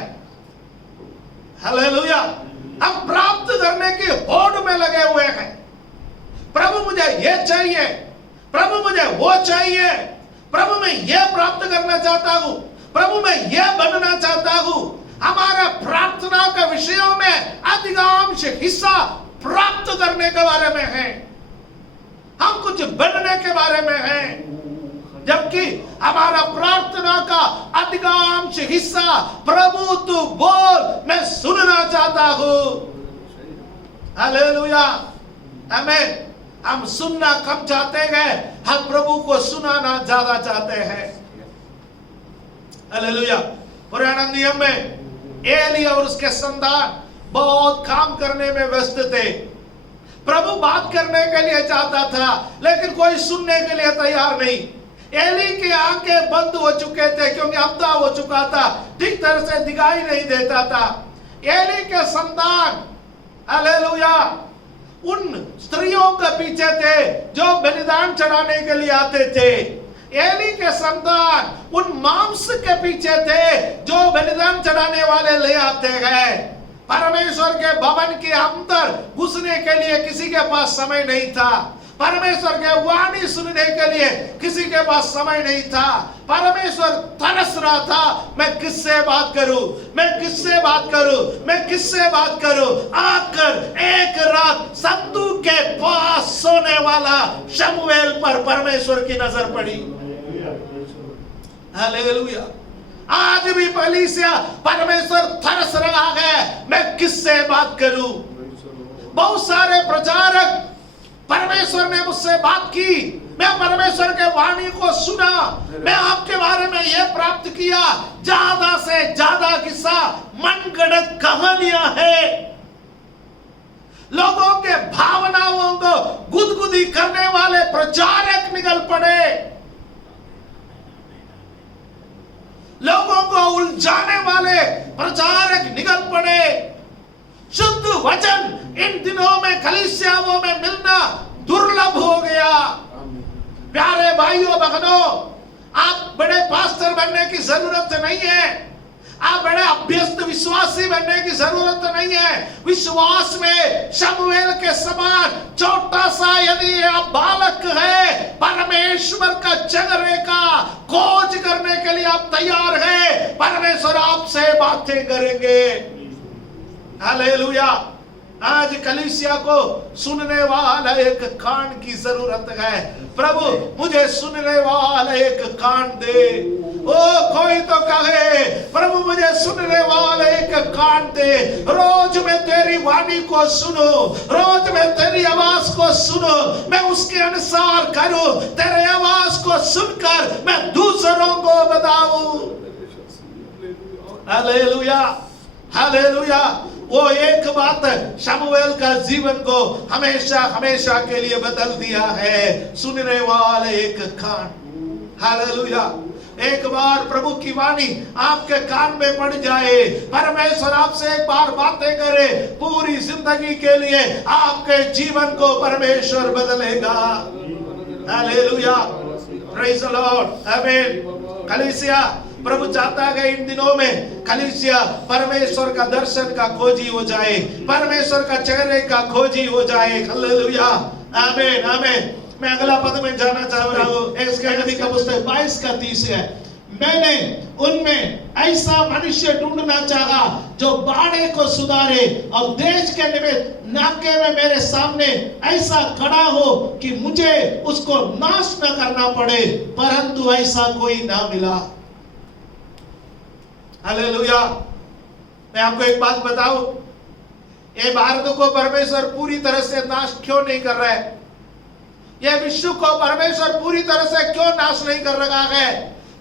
हालेलुया, हम प्राप्त करने की होड़ में लगे हुए हैं। प्रभु मुझे ये चाहिए, प्रभु मुझे वो चाहिए, प्रभु मैं ये प्राप्त करना चाहता हूं, प्रभु मैं ये बनना चाहता हूं। हमारा प्रार्थना के विषयों में अधिकांश हिस्सा प्राप्त करने के बारे में है, हम कुछ बनने के बारे में है, जबकि हमारा प्रार्थना का अधिकांश हिस्सा प्रभु तू बोल, मैं सुनना चाहता हूं। हालेलुया, आमीन। हम सुनना कम चाहते हैं, हम प्रभु को सुनाना ज्यादा चाहते हैं। हालेलुया। पुराना नियम में एली और उसके संतान बहुत काम करने में व्यस्त थे। प्रभु बात करने के लिए चाहता था, लेकिन कोई सुनने के लिए तैयार नहीं। एली की आंखें बंद हो चुके थे क्योंकि अंधा हो चुका था, ठीक तरह से दिखाई नहीं देता था। एली के संतान हालेलुया उन स्त्रियों के पीछे थे जो बलिदान चढ़ाने के लिए आते थे। एली के संतान उन मांस के पीछे थे जो बलिदान चढ़ाने वाले ले आते हैं। परमेश्वर के भवन के अंदर घुसने के लिए किसी के पास समय नहीं था, परमेश्वर के वाणी सुनने के लिए किसी के पास समय नहीं था। परमेश्वर तरस रहा था, मैं किससे बात करूं, मैं किससे बात करूं, मैं किससे बात करूं। आकर एक रात संदूक के पास सोने वाला शमूएल पर परमेश्वर की नजर पड़ी। हालेलुया। आज भी कलीसिया परमेश्वर तरस रहा है, मैं किससे बात करूं। बहुत सारे प्रचारक, परमेश्वर ने मुझसे बात की, मैं परमेश्वर के वाणी को सुना, मैं आपके बारे में यह प्राप्त किया। ज्यादा से ज्यादा किस्सा मनगढ़ंत कहानियां हैं। लोगों के भावनाओं को गुदगुदी करने वाले प्रचारक निकल पड़े, लोगों को उलझाने वाले प्रचारक निकल पड़े। शुद्ध वचन इन दिनों में कलीसियाओं में मिलना दुर्लभ हो गया। प्यारे भाइयों बहनों, आप बड़े पास्टर बनने की जरूरत नहीं है, आप बड़े अभ्यस्त विश्वासी बनने की जरूरत नहीं है। विश्वास में शमूएल के समान छोटा सा यदि आप बालक है, परमेश्वर का चेहरे का खोज करने के लिए आप तैयार हैं, परमेश्वर आपसे बातें करेंगे। हालेलुया। आज कलीसिया को सुनने वाला एक कान की जरूरत है। प्रभु मुझे सुनने वाला एक कान दे। ओ कोई तो कहे, प्रभु मुझे सुनने वाला एक कान दे। रोज मैं तेरी वाणी को सुनो, रोज मैं तेरी आवाज को सुनो, मैं उसके अनुसार करूं। तेरे आवाज को सुनकर मैं दूसरों को बताऊं। Hallelujah, hallelujah. वो एक बात शमूएल का जीवन को हमेशा हमेशा के लिए बदल दिया है, सुनने वाले एक कान। हालेलुया। एक बार प्रभु की वाणी आपके कान में पड़ जाए, परमेश्वर आपसे एक बार बातें करे, पूरी जिंदगी के लिए आपके जीवन को परमेश्वर बदलेगा। हालेलुया, प्रेज द लॉर्ड, आमीन। कलीसिया प्रभु चाहता है इन दिनों में कलीसिया परमेश्वर का दर्शन का खोजी हो जाए, परमेश्वर का चेहरे का खोजी हो जाए। हालेलुया, आमीन, आमीन। मैं अगला पद में जाना चाह रहा हूँ। इसके नबी का पुस्तक 22 का 30 है। मैंने उनमें ऐसा मनुष्य ढूंढना चाहा जो बाड़े को सुधारे और देश के निमित्त नाके में मेरे सामने ऐसा खड़ा हो कि मुझे उसको नाश न करना पड़े, परंतु ऐसा कोई ना मिला। हालेलुया। मैं आपको एक बात बताऊं, ये भारत को परमेश्वर पूरी तरह से नाश क्यों नहीं कर रहा है? यह विश्व को परमेश्वर पूरी तरह से क्यों नाश नहीं कर रहा है?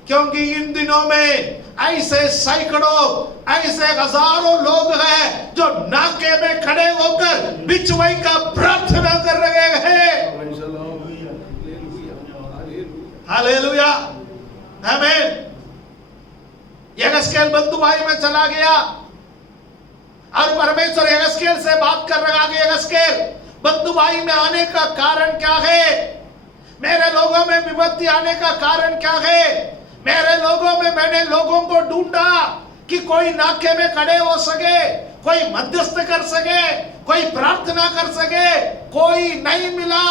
क्योंकि इन दिनों में ऐसे सैकड़ों, ऐसे हजारों लोग हैं जो नाके में खड़े होकर बिचवाई का प्रार्थना कर रहे हैं। हालेलुया, आमीन। यगस्केल बंधुभाई में चला गया और परमेश्वर यगस्केल से बात कर रहा है। यगस्केल बंधुभाई में आने का कारण क्या है? मेरे लोगों में विपत्ति आने का कारण क्या है? मेरे लोगों में मैंने लोगों को ढूंढा कि कोई नाके में खड़े हो सके, कोई मध्यस्थ कर सके, कोई प्रार्थना कर सके, कोई नहीं मिला।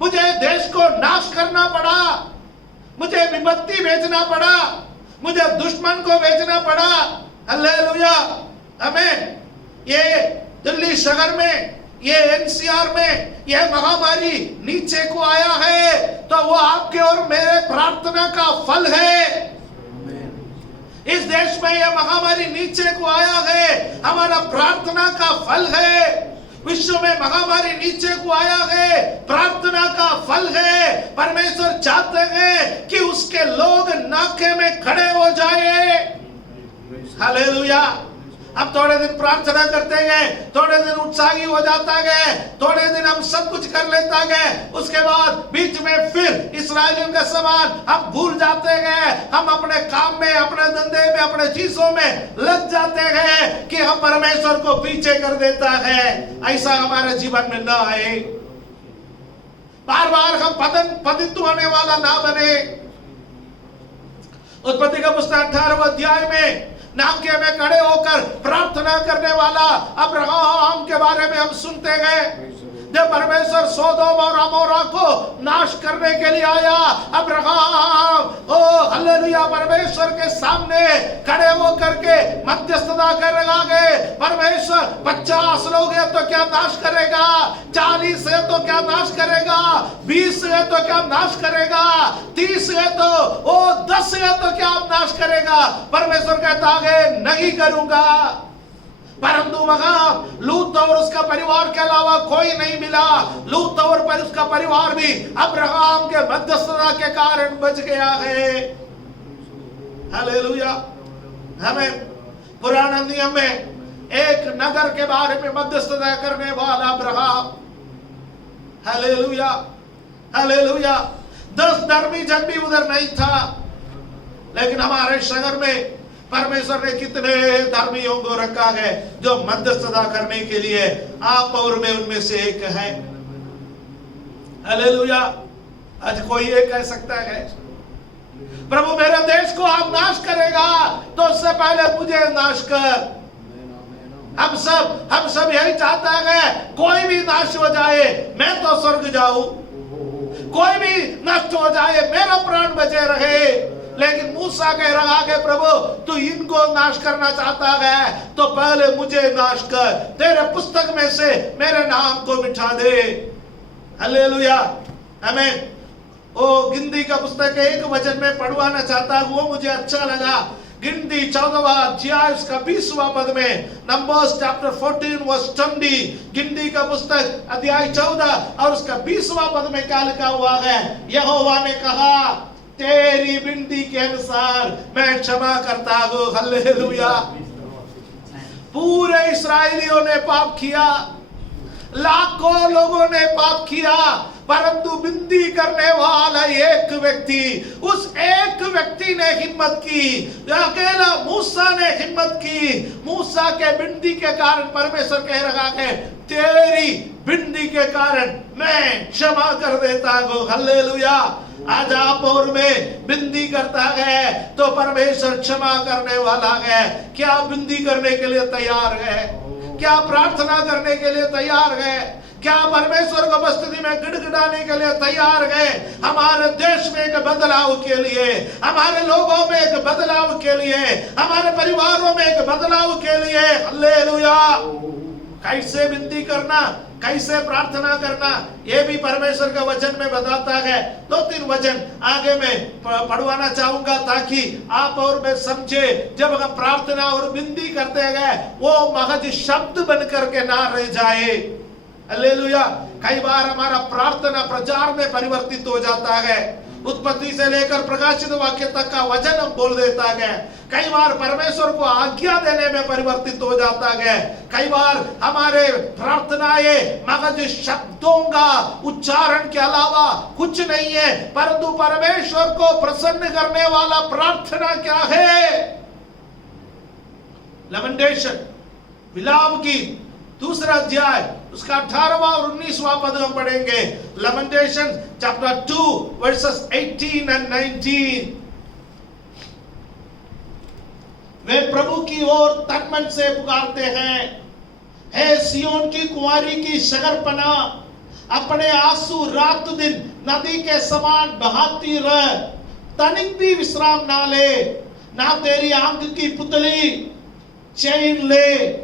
मुझे देश को नाश करना पड़ा, मुझे विपत्ति भेजना पड़ा, मुझे दुश्मन को भेजना पड़ा। हालेलुया, आमीन। ये दिल्ली शहर में, ये एनसीआर में यह महामारी नीचे को आया है तो वो आपके और मेरे प्रार्थना का फल है। इस देश में यह महामारी नीचे को आया है, हमारा प्रार्थना का फल है। विश्व में महामारी नीचे को आया है, प्रार्थना का फल है। परमेश्वर चाहते हैं कि उसके लोग नाके में खड़े हो जाए। हालेलुया। अब थोड़े दिन प्रार्थना करते गए, थोड़े दिन उत्साही हो जाता है, थोड़े दिन हम सब कुछ कर लेता है, उसके बाद बीच में फिर इस्राएलियों के समान हम भूल जाते गए। हम अपने काम में, अपने धंधे में, अपने चीजों में लग जाते हैं कि हम परमेश्वर को पीछे कर देता है। ऐसा हमारे जीवन में न आए। बार बार हम पतित होने वाला ना बने। उत्पत्ति का पुस्तक 18वें अध्याय में नाके में खड़े होकर प्रार्थना करने वाला अब्राहम के बारे में हम सुनते गए। जब परमेश्वर सोदोम और अमोरा को नाश करने के लिए आया, अब्राहम हालेलुया परमेश्वर के सामने खड़े होकर के मध्यस्थता कर लगे। परमेश्वर 50 लोग है तो क्या नाश करेगा, 40 है तो क्या नाश करेगा, 20 है तो क्या नाश करेगा, 30 है तो 10 है तो क्या नाश करेगा। परमेश्वर कहता है नहीं करूंगा। परंतु वहां लूत और उसका परिवार के अलावा कोई नहीं मिला। लूत और पर उसका परिवार भी अब्राहम के मध्यस्थता के कारण बच गया है। हालेलुया। हमें पुराने नियम में एक नगर के बारे में मध्यस्थता करने वाला अब्राहम, हालेलुया हालेलुया। 10 धर्मी जन भी उधर नहीं था, लेकिन हमारे शहर में परमेश्वर ने कितने धर्मियों को रखा है जो मध्यस्थता करने के लिए आप और मैं उनमें से एक है। हालेलुया। आज कोई एक कह सकता है प्रभु मेरे देश को आप नाश करेगा तो उससे पहले मुझे नाश कर। हम सब यही चाहता है कोई भी नाश हो जाए मैं तो स्वर्ग जाऊं, कोई भी नष्ट हो जाए मेरा प्राण बचे रहे। लेकिन मूसा कह रहा है प्रभु तू इनको नाश करना चाहता है तो पहले मुझे नाश कर, तेरे पुस्तक में से मेरे नाम को मिटा दे। हालेलुया। हमें गिनती का पुस्तक 1 वचन में पढ़वाना चाहता हूं, वो मुझे अच्छा लगा। गिनती 14वां अध्याय उसका 20वां पद में, नंबर्स चैप्टर 14 वर्स 20, गिनती का पुस्तक अध्याय 14 और उसका 20वां पद में क्या लिखा हुआ है। यहोवा ने कहा तेरी विनती के अनुसार मैं क्षमा करता हूं। हालेलुया। पूरे इस्राएलियों ने पाप किया, लाखों लोगों ने पाप किया, परंतु विनती करने वाला एक व्यक्ति, उस एक व्यक्ति ने हिम्मत की, अकेला मूसा ने हिम्मत की। मूसा के विनती के कारण परमेश्वर कह रहा है तेरी विनती के कारण मैं क्षमा कर देता हूं। हालेलुया। आज आप और मैं विनती करता है तो परमेश्वर क्षमा करने वाला है। क्या विनती करने के लिए तैयार है? क्या प्रार्थना करने के लिए तैयार है? क्या परमेश्वर को उपस्थिति में गिड़गिड़ाने के लिए तैयार है? हमारे देश में एक बदलाव के लिए, हमारे लोगों में एक बदलाव के लिए, हमारे परिवारों में एक बदलाव के लिए। हालेलुया। कैसे विनती करना, कैसे प्रार्थना करना, ये भी परमेश्वर का वचन में बताता है। 2-3 वचन आगे मैं पढ़वाना चाहूंगा ताकि आप और मैं समझे। जब हम प्रार्थना और विनती करते हैं वो महज शब्द बन करके ना रह जाए। हालेलुया। कई बार हमारा प्रार्थना प्रचार में परिवर्तित हो जाता है। उत्पत्ति से लेकर प्रकाशित वाक्य तक का वचन हम बोल देता है। कई बार परमेश्वर को आज्ञा देने में परिवर्तित हो जाता है। कई बार हमारे प्रार्थनाएं मगज शब्दों का उच्चारण के अलावा कुछ नहीं है, परंतु परमेश्वर को प्रसन्न करने वाला प्रार्थना क्या है? लमेंटेशन, विलाप की 2 अध्याय उसका 18वां और 19वां पद हम पढ़ेंगे। लमेंटेशन चैप्टर 2 वर्सेस 18 and 19। वे प्रभु की ओर तन मन से पुकारते हैं, हे सियोन की कुंवारी की शगरपना, अपने आंसू रात दिन नदी के समान बहाती रह, तनिक भी विश्राम ना ले, ना तेरी आंख की पुतली चैन ले।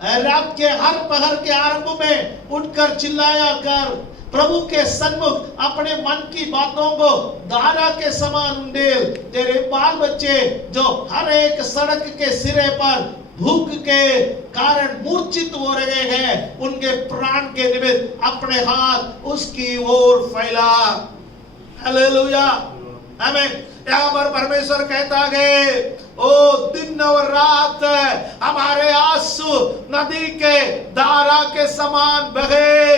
रात के हर पहर के आरंभ में उठकर चिल्लाया कर, प्रभु के सन्मुख अपने मन की बातों को धारा के समान उंडेल। तेरे बाल बच्चे जो हर एक सड़क के सिरे पर भूख के कारण मूर्छित हो रहे हैं, उनके प्राण के निमित्त अपने हाथ उसकी ओर फैला। हालेलुया। आमीन। यहाँ पर परमेश्वर कहता है ओ दिन और रात हमारे आंसू नदी के धारा के समान बहे।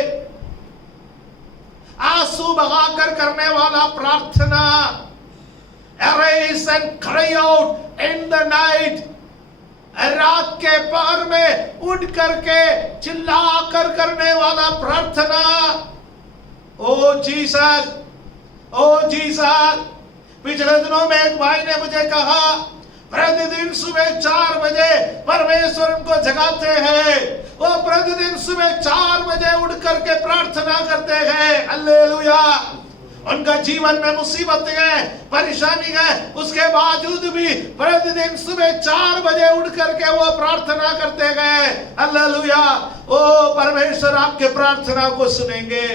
आंसू बहाकर करने वाला प्रार्थना, arise and cry out in the night, रात के पहर में उठ करके चिल्ला कर करने वाला प्रार्थना। ओ जीसस, ओ जीसस। पिछले दिनों में एक भाई ने मुझे कहा प्रतिदिन सुबह 4 बजे परमेश्वर उनको जगाते हैं, वो प्रतिदिन सुबह 4 बजे उठ करके प्रार्थना करते हैं। हालेलुया। उनका जीवन में मुसीबत है, परेशानी है, उसके बावजूद भी प्रतिदिन सुबह 4 बजे उठ करके वो प्रार्थना करते गए। हालेलुया। ओ परमेश्वर आपके प्रार्थना को सुनेंगे।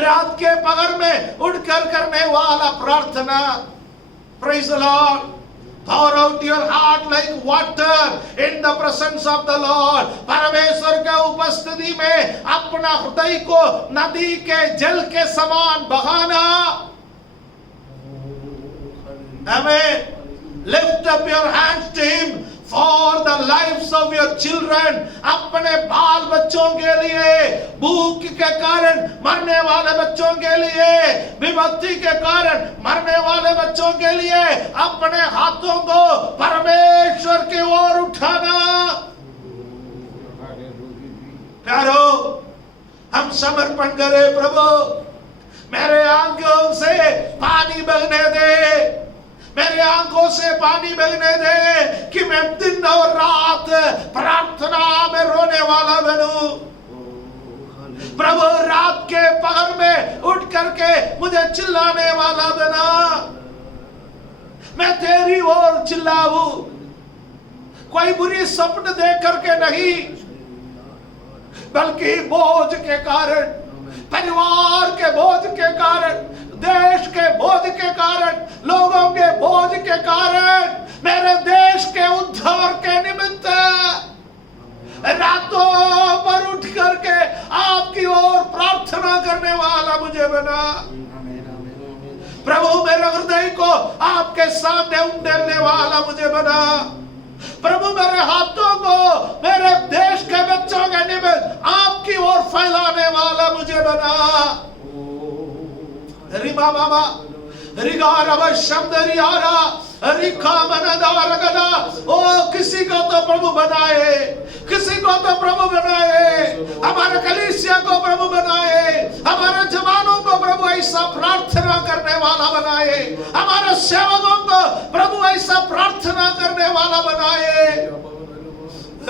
रात के पहर में उठकर करने वाला प्रार्थना, praise the Lord, pour out your heart like water in the presence of the Lord। परमेश्वर के उपस्थिति में अपना हृदय को नदी के जल के समान बहाना। Amen। Lift up your hands to him for the lives of your children। अपने बाल बच्चों के लिए, भूख के कारण मरने वाले बच्चों के लिए, विपत्ति के कारण मरने वाले बच्चों के लिए अपने हाथों को परमेश्वर की ओर उठाना। प्यारो, हम समर्पण करें। प्रभु, मेरे आंखों से पानी बहने दे, मेरे आंखों से पानी बहने दे कि मैं दिन और रात प्रार्थना में रोने वाला बनूं। प्रभु, रात के पहर में उठ करके मुझे चिल्लाने वाला बना। मैं तेरी ओर चिल्लाऊं, कोई बुरी स्वप्न देख करके नहीं, बल्कि बोझ के कारण, परिवार के बोझ के कारण, देश के बोझ के कारण, लोगों के बोझ के कारण, मेरे देश के उद्धार के निमित्त रातों पर उठ करके आपकी ओर प्रार्थना करने वाला मुझे बना। प्रभु, मेरे हृदय को आपके सामने उंडेलने वाला मुझे बना। प्रभु, मेरे हाथों को मेरे देश के बच्चों के निमित्त आपकी ओर फैलाने वाला मुझे बना। रिमा बाबा रिगारवा शब्दरियारा रिखा मनदारगदा। ओ किसी को तो प्रभु बनाए, किसी को तो प्रभु बनाए, हमारे कलीसिया को प्रभु बनाए, हमारे जवानों को प्रभु ऐसा प्रार्थना करने वाला बनाए, हमारे सेवकों को प्रभु ऐसा प्रार्थना करने वाला बनाए।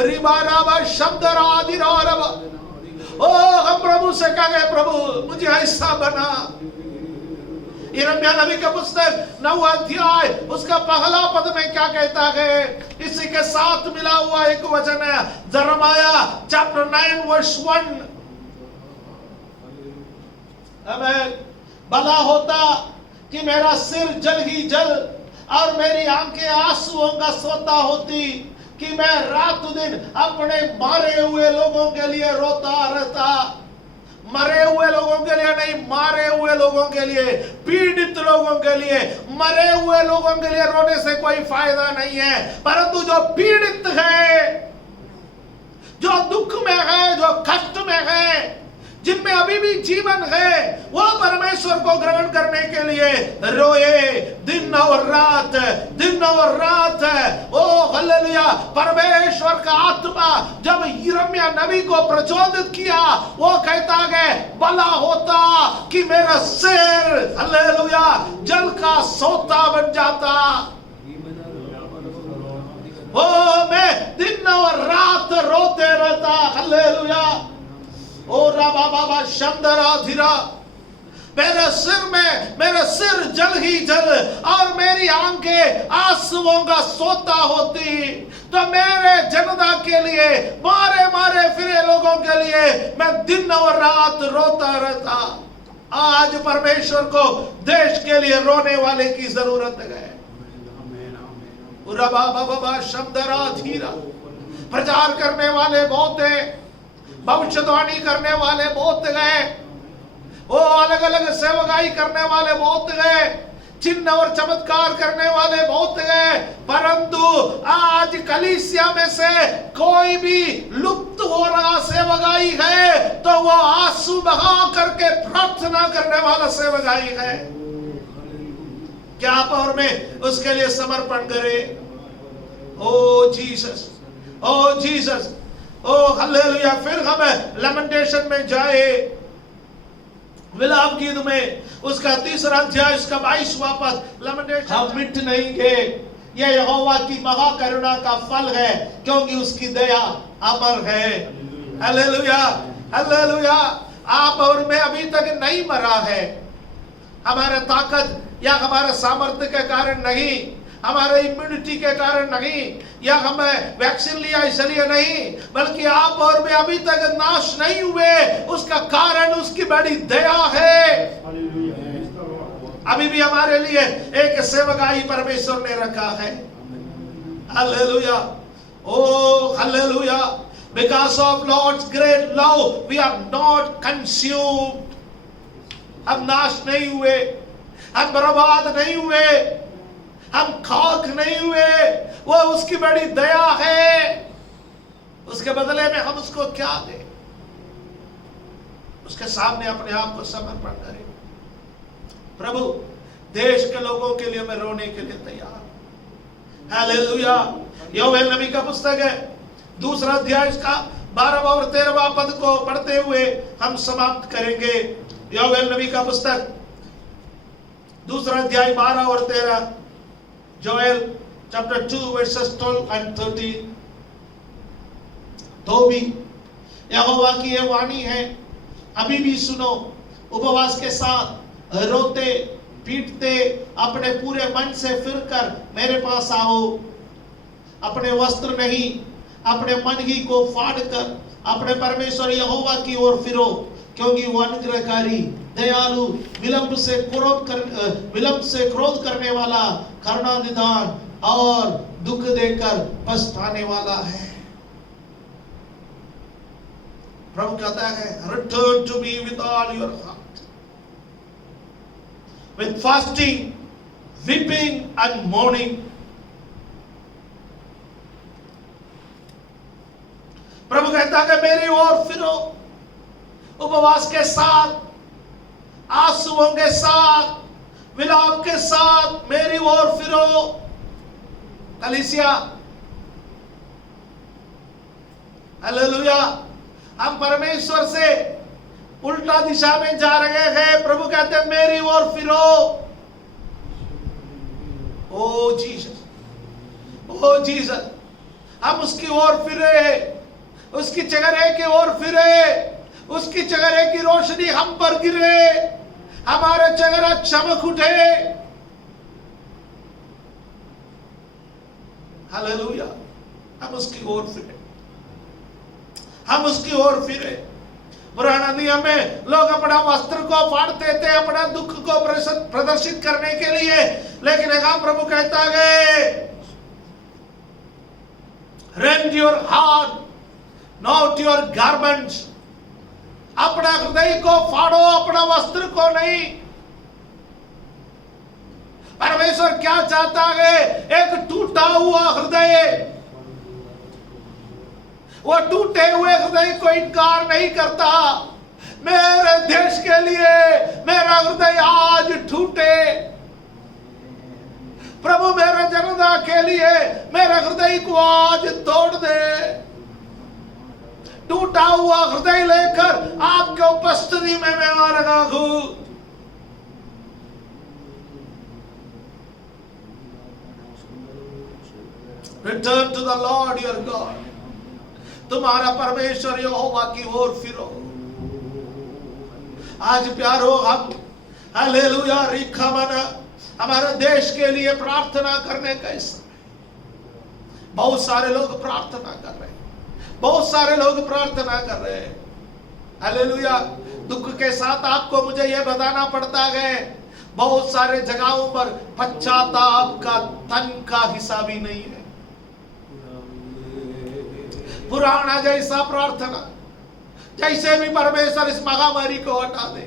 रिबारावा शब्दरादिरारवा। ओ हम प्रभु से कहे, प्रभु मुझे ऐसा बना। यिर्मयाह नबी का पुस्तक 9 अध्याय उसका पहला पद में क्या कहता है? इसी के साथ मिला हुआ एक वचन है, यिर्मयाह चैप्टर 9 वर्स 1। आमीन। भला होता कि मेरा सिर जल ही जल और मेरी आंखें आंसुओं का सोता होती, कि मैं रात दिन अपने मारे हुए लोगों के लिए रोता रहता। मरे हुए लोगों के लिए नहीं, मारे हुए लोगों के लिए, पीड़ित लोगों के लिए। मरे हुए लोगों के लिए रोने से कोई फायदा नहीं है, परंतु जो पीड़ित है, जो दुख में है, जो कष्ट में है, जिनमें अभी भी जीवन है, वो परमेश्वर को ग्रहण करने के लिए रोए दिन और रात, दिन और रात। ओ हालेलुया। परमेश्वर का आत्मा जब यिर्मयाह नबी को प्रचोदित किया, वो कहता है, भला होता कि मेरा सिर, हालेलुया, जल का सोता बन जाता। ओ मैं दिन और रात रोते रहता। हालेलुया। ओ राबा बाबा शंदरा धीरा। मेरे सिर जल ही जल और मेरी आंखें आंसुओं का सोता होती, तो मेरे जनता के लिए, मारे मारे फिरे लोगों के लिए मैं दिन और रात रोता रहता। आज परमेश्वर को देश के लिए रोने वाले की जरूरत है। राबा बाबा शंदरा धीरा। प्रचार करने वाले बहुत है, भविष्यवाणी करने वाले बहुत गए, वो अलग अलग सेवकाई करने वाले बहुत गए, चिन्ह और चमत्कार करने वाले बहुत गए, परंतु आज कलीसिया में से कोई भी लुप्त हो रहा सेवकाई है तो वो आंसू बहा करके प्रार्थना करने वाला सेवकाई है। क्या आप और मैं उसके लिए समर्पण करें? ओ जीसस, ओ जीसस, ओ हालेलुया। फिर हम लैमेंटेशन में जाए, विलाप गीत में उसका 3रा अध्याय उसका 22वां पद। लैमेंटेशन हम मिट नहीं गए, यह यहोवा की महाकरुणा का फल है, क्योंकि उसकी दया अमर है। Hallelujah, hallelujah. आप और मैं अभी तक नहीं मरा है, हमारे ताकत या हमारे सामर्थ्य के कारण नहीं, हमारे इम्यूनिटी के कारण नहीं, या हमें वैक्सीन लिया इसलिए नहीं, बल्कि आप और मैं अभी तक नाश नहीं हुए, उसका कारण उसकी बड़ी दया है। अभी भी हमारे लिए एक सेवकाई परमेश्वर ने रखा है। Hallelujah, oh hallelujah. Because of Lord's great love, we are not consumed. हम नाश नहीं हुए, हम बर्बाद नहीं हुए, हम खाक नहीं हुए। वो उसकी बड़ी दया है। उसके बदले में हम उसको क्या दें? उसके सामने अपने आप को समर्पण करें। प्रभु, देश के लोगों के लिए मैं रोने के लिए तैयार। हालेलुया। योवेल नबी का पुस्तक है, दूसरा अध्याय इसका 12वां और 13वां पद को पढ़ते हुए हम समाप्त करेंगे। योवेल नबी का पुस्तक दूसरा अध्याय 12 और 13, जोएल चैप्टर 2 वर्सेस 12 एंड 13। तो भी यहोवा की यह वाणी है, अभी भी सुनो, उपवास के साथ रोते पीटते अपने पूरे मन से फिरकर मेरे पास आओ। अपने वस्त्र नहीं, अपने मन ही को फाड़ कर अपने परमेश्वर यहोवा की ओर फिरो, क्योंकि वो अनुग्रहकारी, दयालु, विलंब से क्रोध करने वाला, करुणा निधान और दुख देकर पछताने वाला है। प्रभु कहता है, return to me with all your heart, with fasting, weeping and mourning. प्रभु कहता है, मेरी ओर फिरो, उपवास के साथ, आंसुओं के साथ, विलाप के साथ मेरी ओर फिरो। कलीसिया, हालेलुया। हम परमेश्वर से उल्टा दिशा में जा रहे हैं। प्रभु कहते हैं, मेरी ओर फिरो। ओ जीसस, ओ जीसस। हम उसकी ओर फिरे, उसकी चेहरे की ओर फिरे, उसकी चेहरे की रोशनी हम पर गिरे, हमारे चेहरा चमक उठे। हालेलुया। हम उसकी ओर फिरे, हम उसकी ओर फिरे। पुराना नियम में लोग अपना वस्त्र को फाड़ते थे अपना दुख को प्रदर्शित करने के लिए, लेकिन यहाँ प्रभु कहता है, rend your heart, not your garments। अपना हृदय को फाड़ो, अपना वस्त्र को नहीं। परमेश्वर क्या चाहता है? एक टूटा हुआ हृदय। वो टूटे हुए हृदय को इनकार नहीं करता। मेरे देश के लिए मेरा हृदय आज टूटे। प्रभु, मेरे जनता के लिए मेरे हृदय को आज तोड़ दे। टूटा हुआ हृदय लेकर आपके उपस्थिति में मैं आ रहा हूं। Return to the Lord your God। तुम्हारा परमेश्वर यहोवा की ओर फिरो। आज प्यारो, हम हालेलुया रिखा मना हमारे देश के लिए प्रार्थना करने का समय। बहुत सारे लोग प्रार्थना कर रहे हैं, बहुत सारे लोग प्रार्थना कर रहे हैं। हालेलुया। दुख के साथ आपको मुझे यह बताना पड़ता है, बहुत सारे जगहों पर पश्चाताप का तन का हिसाब ही नहीं है। पुराना जैसा प्रार्थना, जैसे भी परमेश्वर इस महामारी को हटा दे,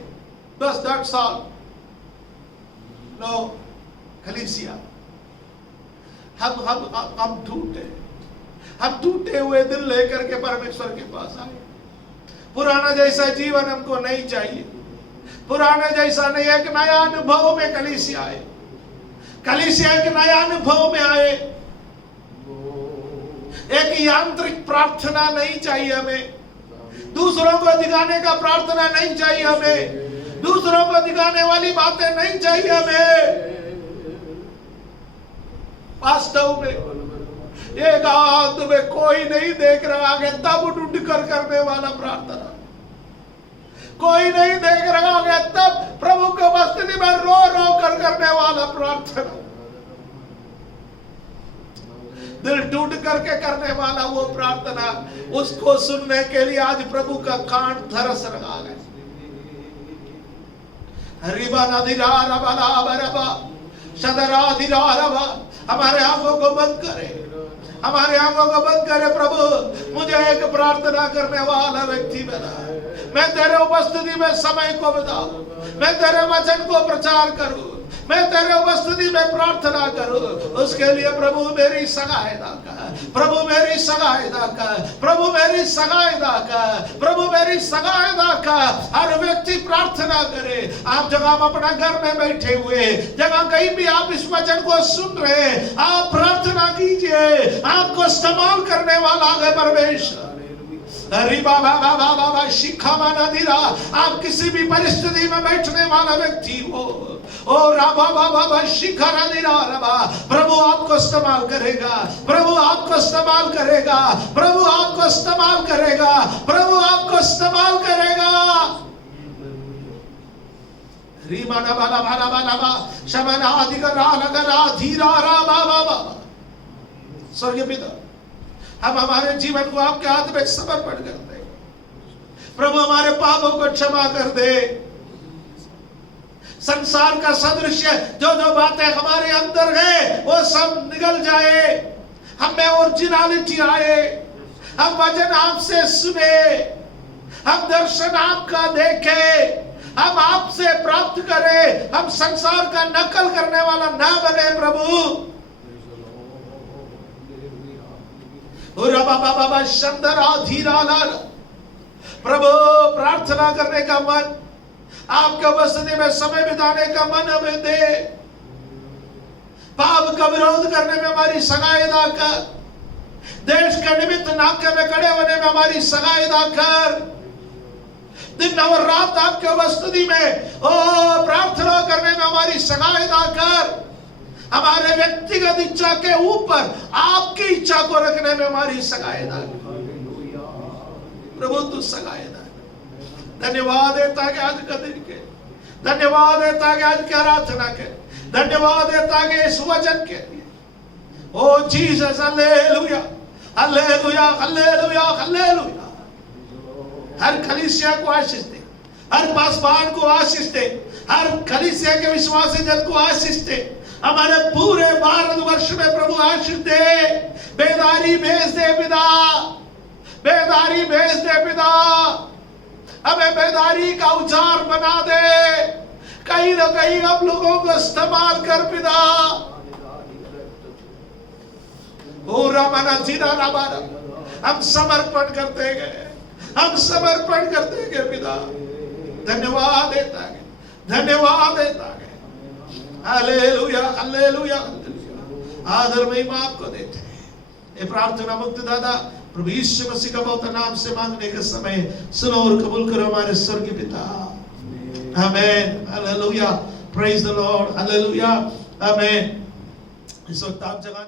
बस that's all। नो कलीसिया, हम टूटे, हम टूटे हुए दिल लेकर के परमेश्वर के पास आए। पुराना जैसा जीवन हमको नहीं चाहिए। पुराना जैसा नहीं, एक नया अनुभव में कलीसिया आए। कलीसिया एक नया अनुभव में आए। एक यांत्रिक प्रार्थना नहीं चाहिए हमें। दूसरों को दिखाने का प्रार्थना नहीं चाहिए हमें। दूसरों को दिखाने वाली बातें नहीं चाहिए हमें। वास्तव में एकांत में कोई नहीं देख रहा है तब ढूंढ कर करने वाला प्रार्थना, कोई नहीं देख रहा है तब प्रभु के उपस्थिति में रो रो कर करने वाला प्रार्थना, दिल टूट करके करने वाला वो प्रार्थना, उसको सुनने के लिए आज प्रभु का कान तरस रहा है। हमारे आंखों को बंद करे, हमारे आंखों को बंद करे। प्रभु मुझे एक प्रार्थना करने वाला व्यक्ति बना, मैं तेरे उपस्थिति में समय को बिताऊं, मैं तेरे वचन को प्रचार करूं, मैं तेरे उपस्थिति में प्रार्थना करूं। उसके लिए प्रभु मेरी सहायता कर, प्रभु मेरी सहायता कर, प्रभु मेरी सहायता कर, प्रभु मेरी सहायता कर। हर व्यक्ति प्रार्थना करे। आप जगह आप अपना घर में बैठे हुए, जगह कहीं भी आप इस वचन को सुन रहे, आप प्रार्थना कीजिए। आपको इस्तेमाल करने वाला है परमेश्वर। अरे बाबा बाबा बाबा शिखा माना दिला। आप किसी भी परिस्थिति में बैठने वाला व्यक्ति हो, ओ राबा बाबा शिखा ना दिला रबा, प्रभु आपको इस्तेमाल करेगा, प्रभु आपको इस्तेमाल करेगा, प्रभु आपको इस्तेमाल करेगा, प्रभु आपको इस्तेमाल करेगा। रीमाना बाला बाला बाला बा शमना अधिकरा लगरा धीरा रा बाबा बाबा। स्वर्गीय पिता, हम हमारे जीवन को आपके हाथ में समर्पण करते हैं। प्रभु हमारे पापों को क्षमा कर दे। संसार का सदृश्य जो जो बातें हमारे अंदर है वो सब निकल जाए, हमें ओरिजिनलिटी आए, हम वचन आपसे सुने, हम दर्शन आपका देखें, हम आपसे प्राप्त करें, हम संसार का नकल करने वाला ना बने। प्रभु प्रभु प्रार्थना करने का मन, आपके उपस्थिति में समय बिताने का मन हमें दे। पाप का विरोध करने में हमारी सहायता कर, देश के निमित्त नाके में खड़े होने में हमारी सहायता कर। दिन और रात आपके उपस्थिति में ओ प्रार्थना करने में हमारी सहायता कर। हमारे व्यक्तिगत इच्छा के ऊपर आपकी इच्छा को रखने में हमारी सहायता कर। प्रभु तू सहायता। धन्यवाद देता है आज का दिन के, धन्यवाद देता है आज की आराधना के, धन्यवाद देता है इस वचन के लिए। ओ Jesus hallelujah hallelujah hallelujah hallelujah. हर कलीसिया को आशीष दे, हर पासवान को आशीष दे, हर कलीसिया के विश्वासी जन को आशीष दे। हमारे पूरे भारतवर्ष में प्रभु आशीष दे। बेदारी भेज दे पिता, बेदारी भेज दे पिता। हमें बेदारी का उजाड़ बना दे। कहीं ना कहीं हम लोगों को इस्तेमाल कर पिता। ओ रामाना जीना रामाना, हम समर्पण करते गए, हम समर्पण करते गए पिता। धन्यवाद देता है, धन्यवाद देता है। Hallelujah hallelujah hallelujah. आदर महिमा आपको देते हैं। ये प्रार्थना मुक्त दादा प्रभु यीशु मसीह का बहुत नाम से मांगने के समय सुनो और कबूल करो हमारे स्वर्गीय पिता। Amen hallelujah. Praise the Lord hallelujah amen. इस वक्त आप जगह